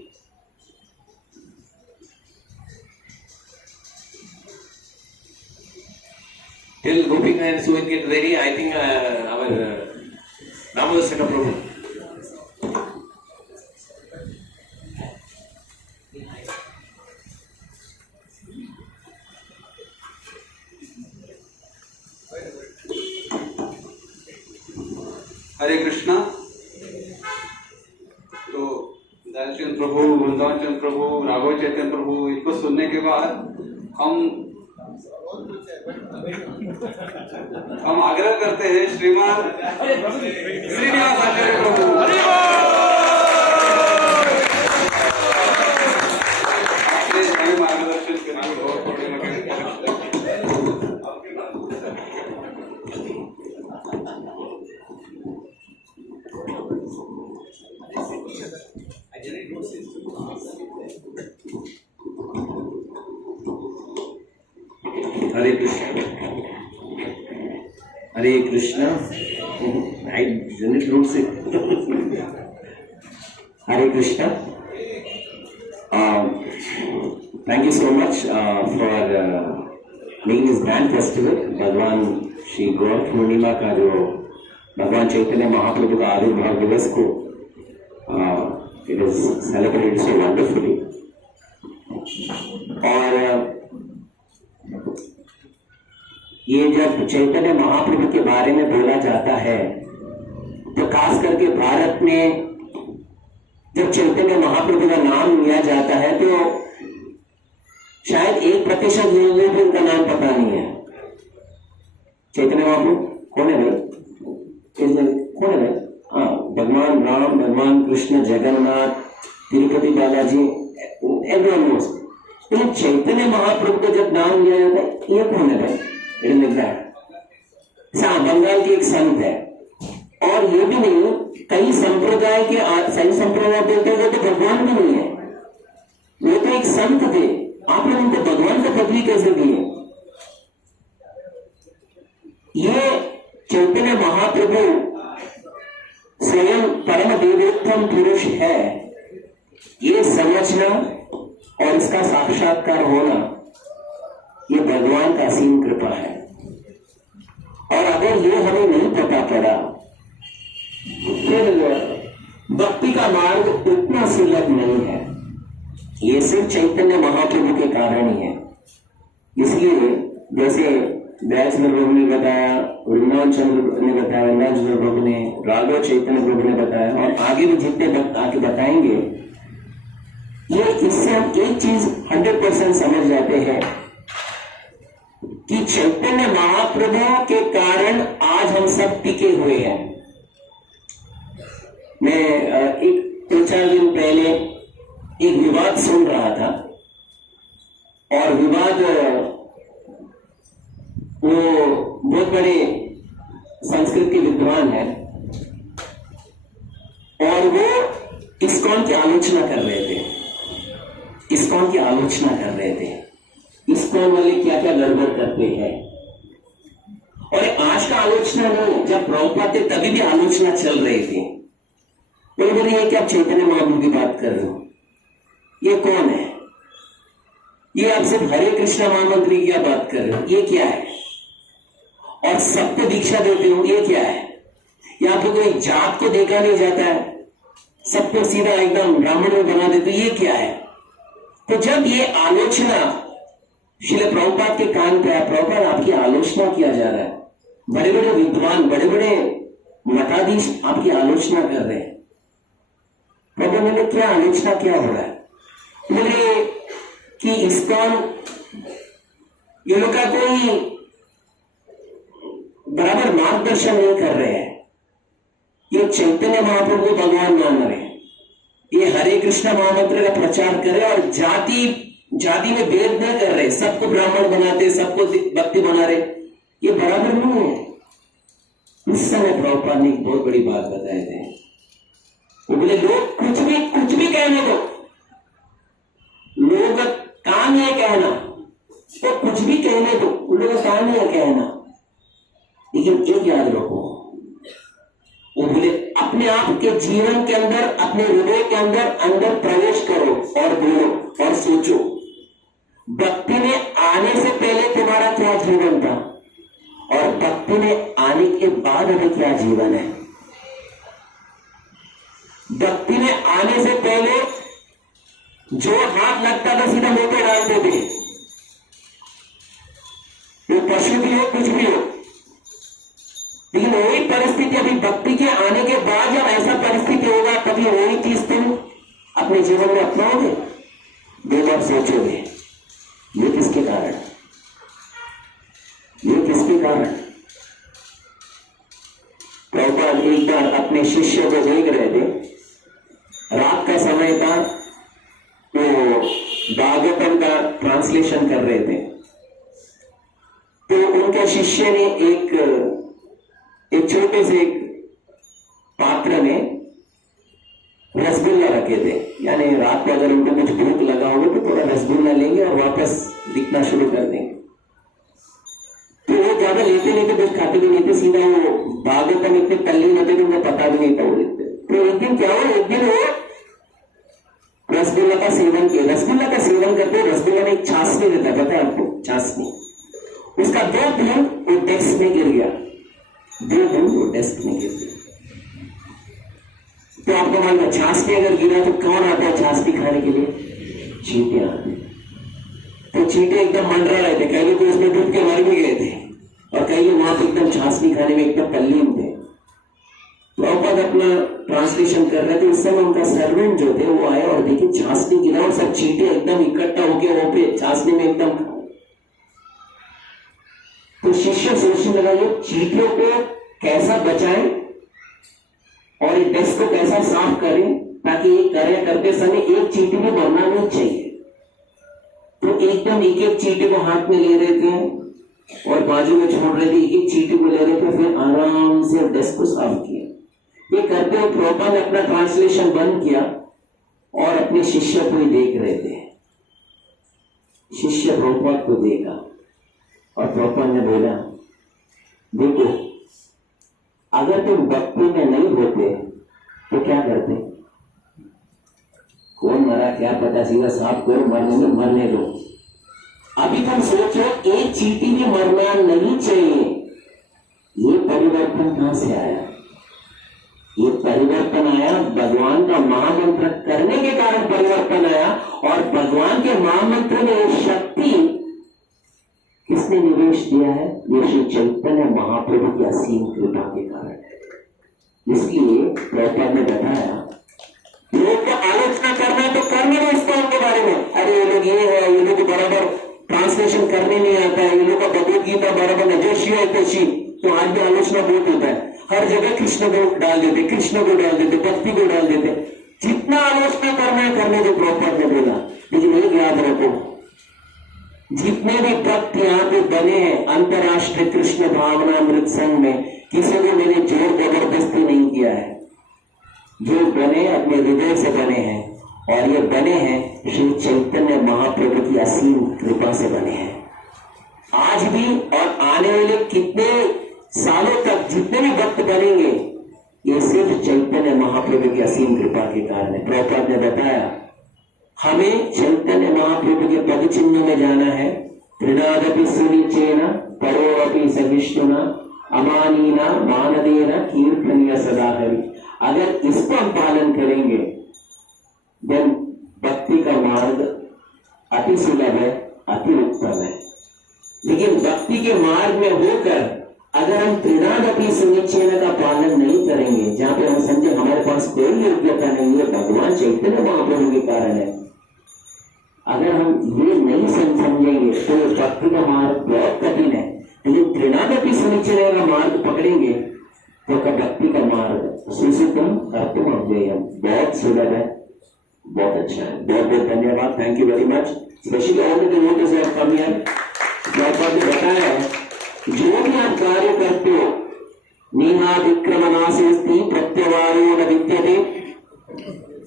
Till Gopika and Sohit get ready, I think our Damodar set up program. हरे कृष्णा. तो दयाचंद प्रभु, वृंदावन चंद प्रभु, राघव चैतन्य प्रभु, इनको सुनने के बाद हम आग्रह करते हैं श्रीमान श्रीनिवास आचार्य प्रभु आपने हमें मार्गदर्शन करने की बहुत बड़ी Hare Krishna. Hare Krishna. I didn't root it. Hare Krishna. Thank you so much for making this grand festival. भगवान श्री गौर पूर्णिमा का जो भगवान चैतन्य महाप्रभु का आविर्भाव दिवस को it is celebrated so wonderfully. और ये जब चैतन्य महाप्रभु के बारे में बोला जाता है तो खास करके भारत में जब चैतन्य महाप्रभु का नाम लिया जाता है तो शायद 1% लोगों को उनका नाम पता नहीं है. चैतन्य महाप्रभु कौन है भाई? कौन है भाई? हाँ, भगवान राम, भगवान कृष्ण, जगन्नाथ, तिरुपति बालाजी, एवरीवन नोस. तो चैतन्य महाप्रभु का जब नाम लिया जाता है, ये कौन है भाई? बंगाल के एक संत है. और ये भी नहीं, कई संप्रदाय के सही संप्रदाय बोलते हैं वो तो भगवान भी नहीं है, वो तो एक संत थे. आपने उनको भगवान का पदवी कैसे दिए? ये चैतन्य महाप्रभु स्वयं परम देवोत्तम पुरुष है, ये समझना और इसका साक्षात्कार होना ये भगवान का असीम कृपा है. और अगर ये हमें नहीं पता पड़ा फिर भक्ति का मार्ग उतना सुलभ नहीं है. ये सिर्फ चैतन्य महाप्रभु के कारण ही है. इसलिए जैसे दयाचंद्र प्रभु ने बताया, वृंदावन चंद्र ने बताया, वृंदावन चंद्र प्रभु ने, राघव चैतन्य प्रभु ने बताया, और आगे भी जितने भक्त आके बताएंगे, ये इससे हम एक चीज 100% समझ जाते हैं कि चैतन्य महाप्रभु के कारण आज हम सब टिके हुए हैं। मैं एक 2-4 दिन पहले एक विवाद सुन रहा था, और विवाद वो बहुत बड़े संस्कृत के विद्वान हैं, और वो इस्कॉन की आलोचना कर रहे थे। इस्कॉन की आलोचना कर रहे थे, इस्कॉन वाले क्या क्या गड़बड़ करते हैं। और आज का आलोचना नहीं, जब प्रभुपाद थे तभी भी आलोचना चल रही थी। तो बोले ये क्या चैतन्य महाप्रभु की बात कर रहे हो, ये कौन है, ये आप सिर्फ हरे कृष्णा महामंत्र की क्या बात कर रहे हो, ये क्या है, और सबको दीक्षा देते हो, ये क्या है, यहाँ पे कोई जात को देखा नहीं जाता है, सबको सीधा एकदम ब्राह्मण में बना देते, ये क्या है। तो जब ये आलोचना श्रील प्रभुपाद के कान पे आया, प्रभुपाद आपकी आलोचना किया जा रहा है, बड़े बड़े विद्वान, बड़े बड़े मठाधीश आपकी आलोचना कर रहे हैं। प्रभु ने क्या आलोचना, क्या हो रहा है? बोले कि इस्कॉन ये लोग का कोई बराबर मार्गदर्शन नहीं कर रहे हैं, ये चैतन्य महाप्रभु को भगवान मान रहे हैं, ये हरे कृष्णा महामंत्र का प्रचार कर रहे और जाति में भेद नहीं कर रहे, सबको ब्राह्मण बनाते, सबको भक्ति बना रहे, ये बराबर नहीं है। उस समय प्रभुपाद ने एक बहुत बड़ी बात बताए थे। वो बोले लोग कुछ भी कहने दो, लोग काम है कहना, तो कुछ भी कहने दो, उन लोगों का काम है कहना, लेकिन एक याद रखो, वो बोले अपने आप के जीवन के अंदर, अपने हृदय के अंदर प्रवेश करो और बोलो और सोचो, भक्ति में आने से पहले तुम्हारा क्या जीवन था और भक्ति में आने के बाद अभी क्या जीवन है। भक्ति में आने से पहले जो हाथ लगता था सीधा मुंह पे डालते थे, वो पशु भी हो कुछ भी हो, लेकिन वही परिस्थिति अभी भक्ति के आने के बाद जब ऐसा परिस्थिति होगा तभी वही चीज तुम अपने जीवन में अपनाओगे। दो बार सोचोगे, ये किसके कारण, ये किसके कारण। प्रभुपाद एक बार अपने शिष्य को देख रहे थे, रात का समय था, तो भागवतम का ट्रांसलेशन कर रहे थे, तो उनके शिष्य ने एक छोटे से एक पात्र में रसगुल्ला रखे थे, यानी रात को अगर उनको कुछ भूख लगा होगा तो थोड़ा रसगुल्ला लेंगे और वापस दिखना शुरू कर देंगे। तो वो ज्यादा लेते नहीं थे, कुछ खाते भी नहीं थे, सीधा वो भागवतम इतने तल्लीन होते थे उनको पता भी नहीं था वो लिखते। तो एक दिन क्या हुआ, एक दिन वो रसगुल्ला का सेवन किया, रसगुल्ला का सेवन करते रसगुल्ला में एक छाछनी देता, पता है आपको, छाछनी, उसका 2 दिन वो डेस्क में गिर गया, 2 दिन वो डेस्क में गिर गया। तो आपको मालूम है छाछनी अगर गिरा तो कौन आता है छाछनी खाने के लिए, चींटे आते। तो चींटे एकदम मंडरा रहे थे, कहीं तो उसमें डूब के मर भी गए थे, और कहीं वहां पे एकदम छाछनी खाने में एकदम तल्लीन थे। प्रभुपाद अपना ट्रांसलेशन कर रहे थे, उस समय उनका सर्वेंट जो थे वो आए और देखिए छाछनी गिरा और सब चींटे एकदम इकट्ठा होके वो पे छाछनी में एकदम। तो शिष्य सोचने लगा ये चींटियों को कैसा बचाएं और इस डेस्क को कैसा साफ करें ताकि ये कार्य करते समय एक चींटी भी मरना नहीं चाहिए। तो एकदम एक चींटी को हाथ में ले रहे थे और बाजू में छोड़ रहे थे, एक चींटी को ले रहे थे, फिर आराम से डेस्क को साफ किया। ये करते हुए प्रभुपाद ने अपना ट्रांसलेशन बंद किया और अपने शिष्य को ही देख रहे थे। शिष्य प्रभुपाद को देखा और प्रभुपाद ने बोला, देखो अगर तुम भक्ति में नहीं होते तो क्या करते, कौन मरा क्या पता, सीधा साफ करो, मरने दो। अभी तुम सोचो एक चींटी भी मरना नहीं चाहिए, ये परिवर्तन कहां से आया? ये परिवर्तन आया भगवान का महामंत्र करने के कारण परिवर्तन आया, और भगवान के महामंत्र में शक्ति किसने जिसने निवेश दिया है ये श्री चैतन्य महाप्रभु की असीम कृपा के कारण है। इसलिए प्रभुपाद ने बताया लोग का आलोचना करना है तो करने दो इसको उनके बारे में, अरे ये लोग ये है, ये लोग बराबर ट्रांसलेशन करने नहीं आता है, ये लोग का भगवत गीता बराबर नहीं, जो शिव है तो शिव, तो आज भी आलोचना बहुत होता है, हर जगह कृष्ण को डाल देते, कृष्ण को डाल देते, भक्ति को डाल देते, जितना आलोचना करना है करने जो प्रभुपाद ने बोला। लेकिन एक याद रखो, जितने भी भक्त यहाँ पे बने हैं अंतरराष्ट्रीय कृष्ण भावनामृत संघ में, किसी को मैंने जोर जबरदस्ती नहीं किया है, जो बने अपने हृदय से बने हैं, और ये बने हैं श्री चैतन्य महाप्रभु की असीम कृपा से बने हैं। आज भी और आने वाले कितने सालों तक जितने भी भक्त बनेंगे ये सिर्फ चैतन्य महाप्रभु की असीम कृपा के कारण है। प्रभुपाद ने बताया हमें चैतन्य महाप्रभु के पद चिन्ह में जाना है। त्रिनादपि सुनिचेन परोपि सहिष्णुना अमानीना मानदेना कीर्तनीय सदा हरि। अगर इसको हम पालन करेंगे देन भक्ति का मार्ग अति सुलभ है, अति उत्तम है। लेकिन भक्ति के मार्ग में होकर अगर हम त्रिनादपि सुनिचेन का पालन नहीं करेंगे, जहां पे हम समझे हमारे पास कोई योग्यता नहीं है, भगवान चैतन्य महाप्रभु के कारण है, अगर हम ये नहीं समझेंगे तो भक्ति का मार्ग बहुत कठिन है। लेकिन त्रिनादपि सुनिचेन का मार्ग पकड़ेंगे तो भक्ति का मार्ग सुसुतम कर्तुम अव्ययम, बहुत सुलभ है, बहुत अच्छा है। बहुत बहुत धन्यवाद, thank you very much, specially all the devotees have come here. Prabhupada ने बताया जो भी आप कार्य करते हो, नीहा विक्रमनाशेस्ति प्रत्यवायो न विद्यते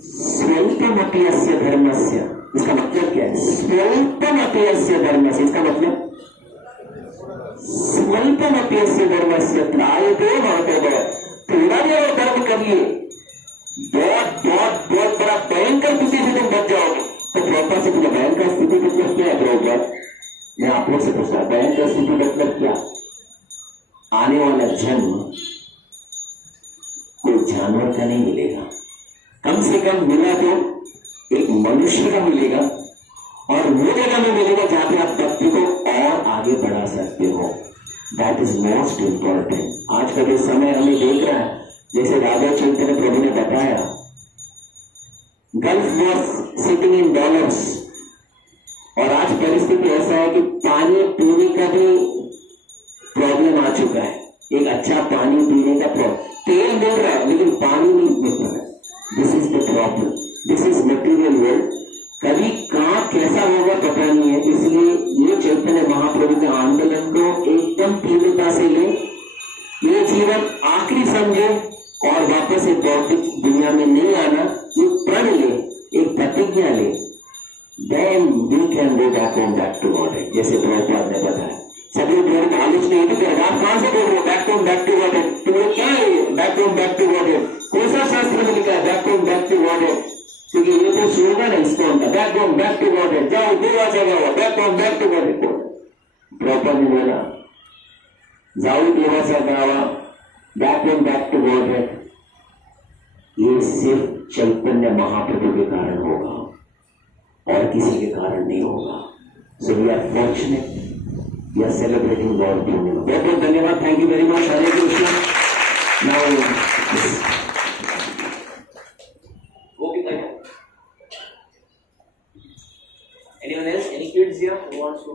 स्वल्पमपि अस्य धर्मस्य। इसका मतलब क्या है? स्वल्पमपि अस्य धर्मस्य, इसका मतलब स्वल्पमपि अस्य धर्मस्य त्रायते भवते। थोड़ा भी अगर धर्म करिए बहुत बहुत बहुत बड़ा भयंकर स्थिति से तुम बच जाओगे। तो प्रभुपाद से पूछा भयंकर स्थिति मतलब क्या है? प्रभुपाद मैं आप लोग से पूछता हूं भयंकर स्थिति मतलब क्या? आने वाला जन्म कोई जानवर का नहीं मिलेगा, कम से कम मिला तो एक मनुष्य का मिलेगा, और वो जगह में मिलेगा जहां पे आप भक्ति को और आगे बढ़ा सकते हो। That is most important. आज का जो समय हमें देख रहा है, जैसे राधा चैतन्य प्रभु ने बताया, gulf was sitting in dollars, और आज परिस्थिति ऐसा है कि पानी पीने का भी प्रॉब्लम आ चुका है। एक अच्छा पानी पीने का प्रॉब्लम, तेल मिल रहा है लेकिन पानी नहीं मिल रहा है। This is the problem, this is material world. कभी कहाँ कैसा होगा पता नहीं है, इसलिए ये चैतन्य महाप्रभु के आंदोलन को एकदम तीव्रता से ले, ये जीवन आखिरी समझे और वापस एक भौतिक दुनिया में नहीं आना, ये प्रण ले, एक प्रतिज्ञा ले, then we can go back home, back to Godhead। जैसे प्रभुपाद ने बताया, सभी लोग आलोचना ये तो करेगा, आप कहां से बोल रहे हो back home back to Godhead? तुम लोग क्या है back home back to Godhead? कौन सा शास्त्र में लिखा है back home back to Godhead? क्योंकि ये तो स्लोगन है इसको उनका, back home back to Godhead। जाओ गोवा जगह हुआ back home back to Godhead। Prabhupada ने बोला जाओ देवाचा गावा, back home back to Godhead। ये सिर्फ चैतन्य महाप्रभु के कारण होगा और किसी के कारण नहीं होगा। So we are fortunate, we are celebrating god Purnima. बहुत बहुत धन्यवाद, thank you very much. Hare Krishna. Now anyone else, any kids here who wants to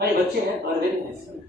भाई बच्चे हैं और वेरी नाइस। लोग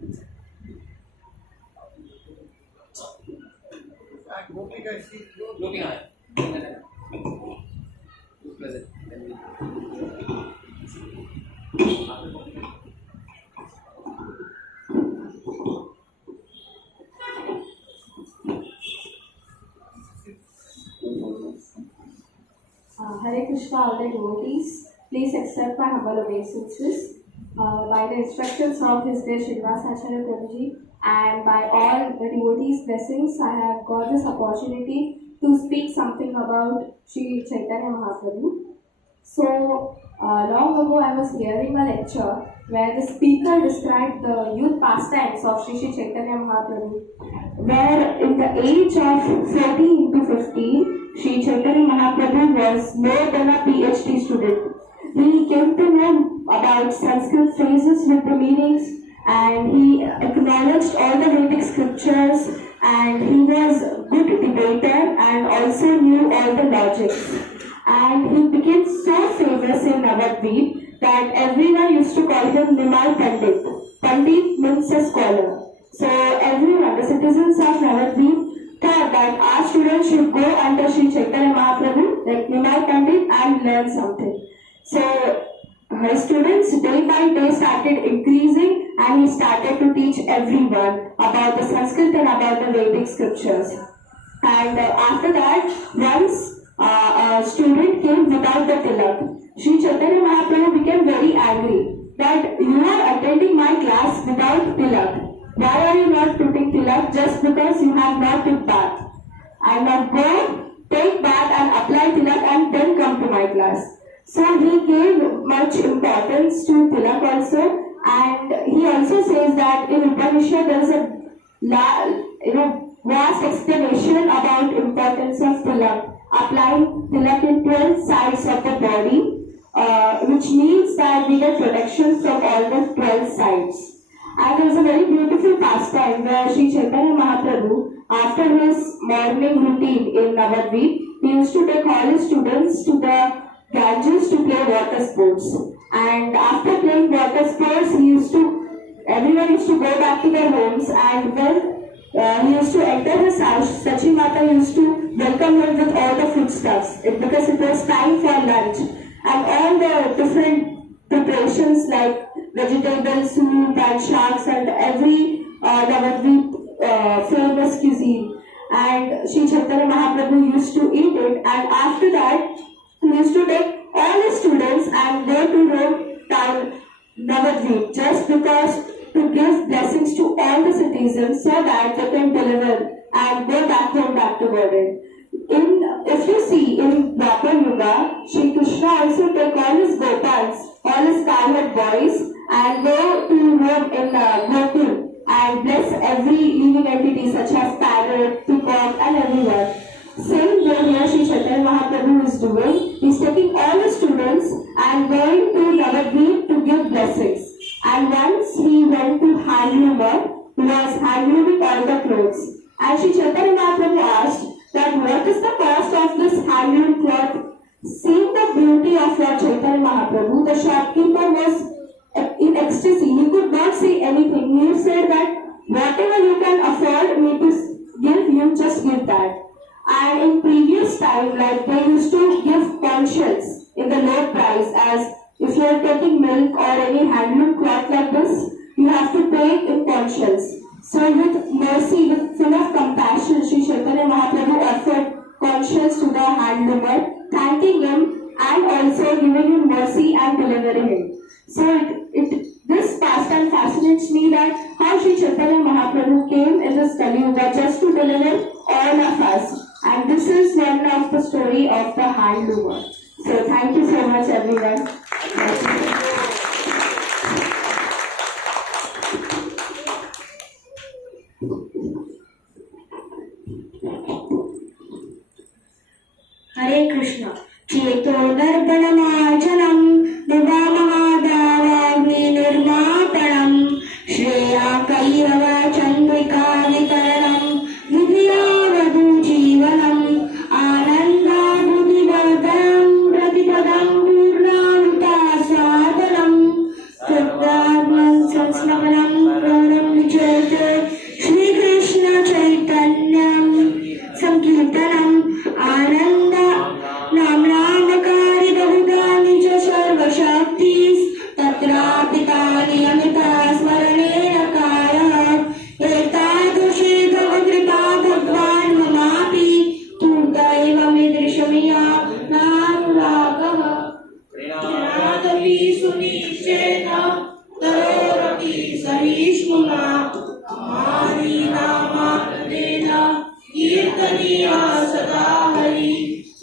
Hare Krishna, all the devotees, please accept my humble obeisances. By the instructions of His Grace Srinivasacharya Prabhuji and by all the devotees' blessings, I have got this opportunity to speak something about Sri Chaitanya Mahaprabhu. So, long ago I was hearing a lecture where the speaker described the youth pastimes of Sri Chaitanya Mahaprabhu, where in the age of 14 to 15, Sri Chaitanya Mahaprabhu was more than a PhD student. He came to know about out Sanskrit phrases with the meanings, and he acknowledged all the Vedic scriptures, and he was a good debater and also knew all the logics. And he became so famous in Navadvip that everyone used to call him Nimai Pandit. Pandit means a scholar. So everyone, the citizens of Navadvip, thought that our students should go under Sri Chaitanya Mahaprabhu, like Nimai Pandit, and learn something. So her students day by day started increasing, and he started to teach everyone about the Sanskrit and about the Vedic scriptures. And after that, once a student came without the tilak, Sri Chaitanya Mahaprabhu became very angry that you are attending my class without tilak. Why are you not putting tilak just because you have not took bath? And now go, take bath and apply tilak and then come to my class. So he gave much importance to tilak also, and he also says that in Upanishad there is a vast explanation about importance of tilak. Applying tilak in 12 sides of the body, which means that we get protection from all the 12 sides. And there is a very beautiful pastime where Sri Chaitanya Mahaprabhu, after his morning routine in Navadvip, he used to take all his students to the Ganges to play water sports. And after playing water sports, everyone used to go back to their homes, and when he used to enter his house, Sachi Mata used to welcome him with all the foodstuffs because it was time for lunch. And all the different preparations like vegetable soup and sharks and every Navadvip famous cuisine. And Sri Chaitanya Mahaprabhu used to eat it, and after that he used to take all his students and go to the town Navadvip just because to give blessings to all the citizens so that they can deliver and go back home back to Godhead. If you see in Dwapar Yuga, Sri Krishna also take all his Gopals, all his cowherd boys, and go to roam in Gokul and bless every living entity such as parrot, peacock, and everyone. Same way here Sri Chaitanya Mahaprabhu is doing. He is taking all his students and going to Navadvip to give blessings. And once he went to handloomer, who was handlooming all the clothes. And Sri Chaitanya Mahaprabhu asked that what is the cost of this handloom cloth? Seeing the beauty of Lord Chaitanya Mahaprabhu, the shopkeeper was in ecstasy. He could not say anything. He said that whatever you can afford me to give, you just give that. And in previous time, like they used to give conscience in the low price, as if you are taking milk or any handloom cloth like this, you have to pay in conscience. So with mercy, with full of compassion, Sri Chaitanya Mahaprabhu offered conscience to the handloomer, thanking him and also giving him mercy and delivering him. So this pastime fascinates me, that how Sri Chaitanya Mahaprabhu came in this Kali Yuga just to deliver all of us. And this is one of the story of the handloomer. So thank you so much everyone. Hare Krishna. Cheto darpanamajanam Nivamahadavagni nirmapanam Shreya kairava chandrika vikaranam Vidhyavadu jivanam Ananda buddhivardhanam Pratipadam purnamita sadhanam Sarvadman sansmaranam Pranam vichete Shri Krishna Chaitanyam Sankirtanam Ananda Namnamakari Bahudani Cha Sarva Shaktis Tatra Pitani Amita Smaranena Kaya Etadushe Bhavagripa Bhagwan Mamapi Turdaiva Midrishamiya Naruragava Pranadavi Sunishena Tarorapi Sahishmuna Amari Nama Pradena Kirtaniya Sadahari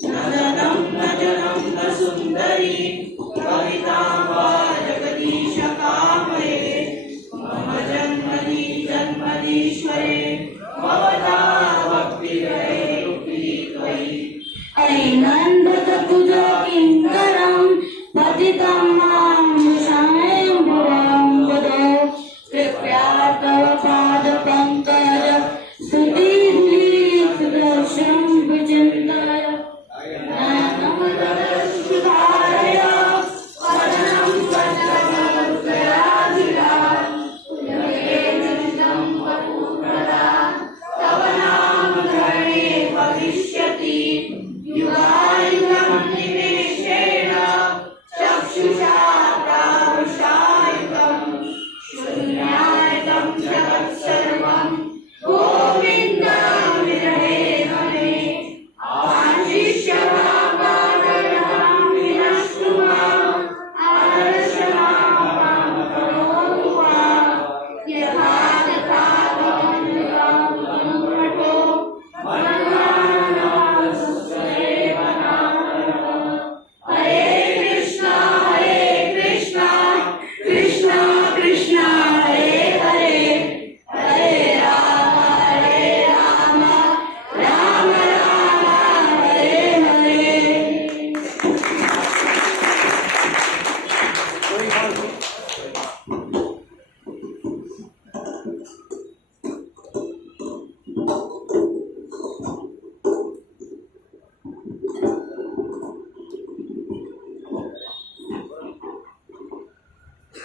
Nadanam Najanam Nasundari Kavitamba Jagadisha Kamaye Mama Janmani Janmanishware Bhavata Bhakti Rai Rupi Tvai Ainanda Tapuja Kinkaram Patitam Mam Shane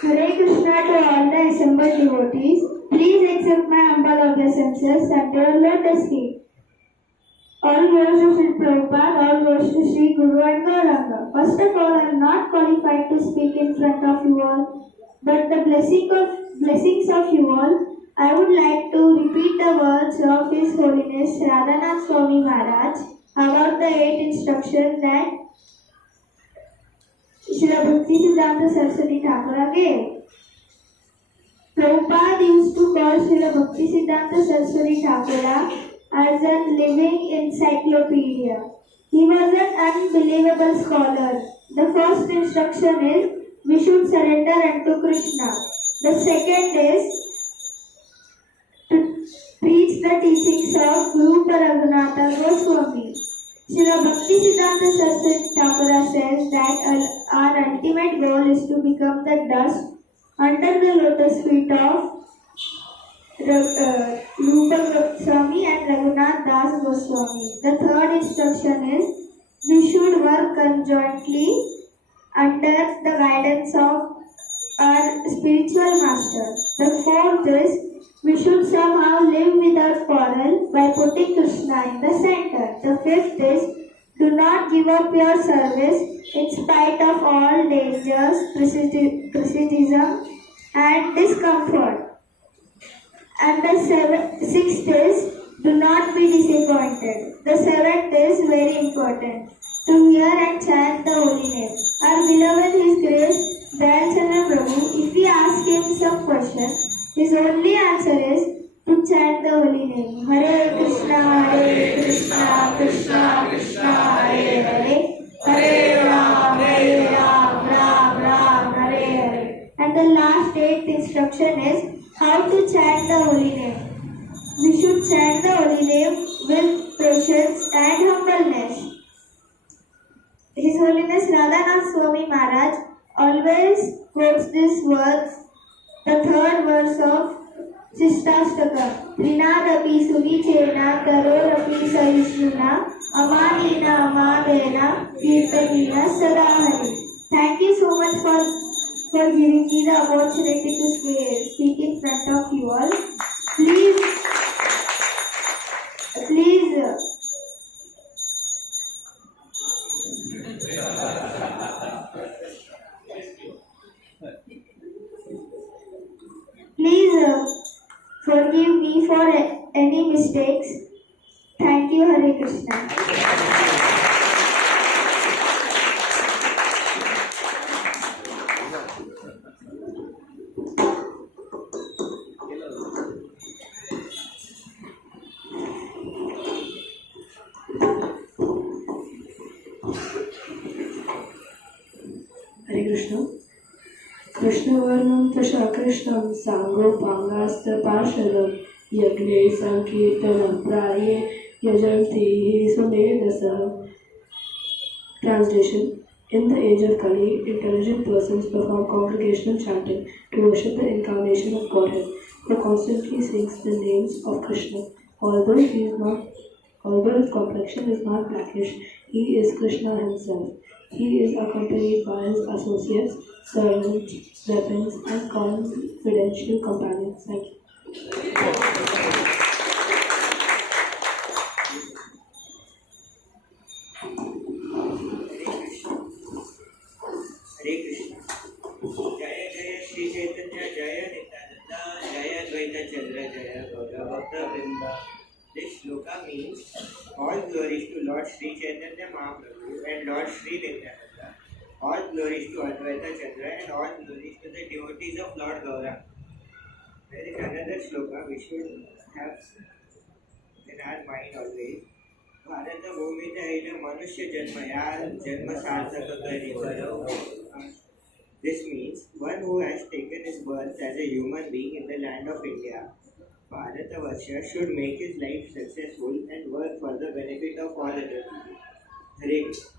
Hare Krishna to all the assembled devotees. Please accept my humble obeisances at your lotus feet. All glories to Sri Prabhupada, all glories to Sri Guru and Gauranga. First of all, I am not qualified to speak in front of you all, but the blessings of you all, I would like to repeat the words of His Holiness Radhanath Swami Maharaj about the 8 instructions that Srila Bhaktisiddhanta Saraswati Thakura gave. Prabhupada used to call Srila Bhaktisiddhanta Saraswati Thakura as a living encyclopedia. He was an unbelievable scholar. The first instruction is we should surrender unto Krishna. The second is to preach the teachings of Guru Paragnatha Goswami. Srila Bhaktisiddhanta Saraswati Thakura says that our ultimate goal is to become the dust under the lotus feet of Rupa Goswami and Raghunath Das Goswami. The third instruction is we should work conjointly under the guidance of our spiritual master. The fourth is we should somehow live without quarrel by putting Krishna in the center. The fifth is do not give up your service in spite of all dangers, criticism and discomfort. And the sixth is do not be disappointed. The seventh is very important, to hear and chant the holy name. Our beloved His Grace Dayalchandra Prabhu, if we ask him some questions, his only answer is to chant the holy name. Hare Krishna, Krishna Krishna, Hare Hare, Hare Ram, Ram Ram, Hare Hare. And the last 8th instruction is how to chant the holy name. We should chant the holy name with patience and humbleness. His Holiness Radhanath Swami Maharaj always quotes these words, the third verse of Shistastaka. Trinadapi Suvichena Tarorapi Sahishnuna Amanina Amadena Kirtanina Sadahari. Thank you so much for giving me the opportunity to speak in front of you all. Please forgive me for any mistakes. Thank you, Hare Krishna. Hare Krishna. Krishna Varnam Tasha Krishnam Sango Pangasta Parshadam Yagne Sankirtanam Praye Yajanti Sumedasa. Translation. In the age of Kali, intelligent persons perform congregational chanting to worship the incarnation of Godhead, who constantly sings the names of Krishna. Although his complexion is not blackish, he is Krishna himself. He is accompanied by his associates, servants, weapons, and confidential companions. Thank you. Hare Krishna. Jaya Jaya Shri Chaitanya Jaya Nityananda Jaya Dvaita Chandra Jaya Gaura Bhakta Vrinda. This shloka means all glories to Lord Sri Chaitanya Mahaprabhu and Lord Sri Nityananda. All glories to Advaita Chandra and all glories to the devotees of Lord Gaura. There is another shloka we should have in our mind always. Bharat भूमि दैल मनुष्य जन्म यार जन्म सार्थक करी करो. This means one who has taken his birth as a human being in the land of India, Bharatavarsha, should make his life successful and work for the benefit of all others. Hare Krishna.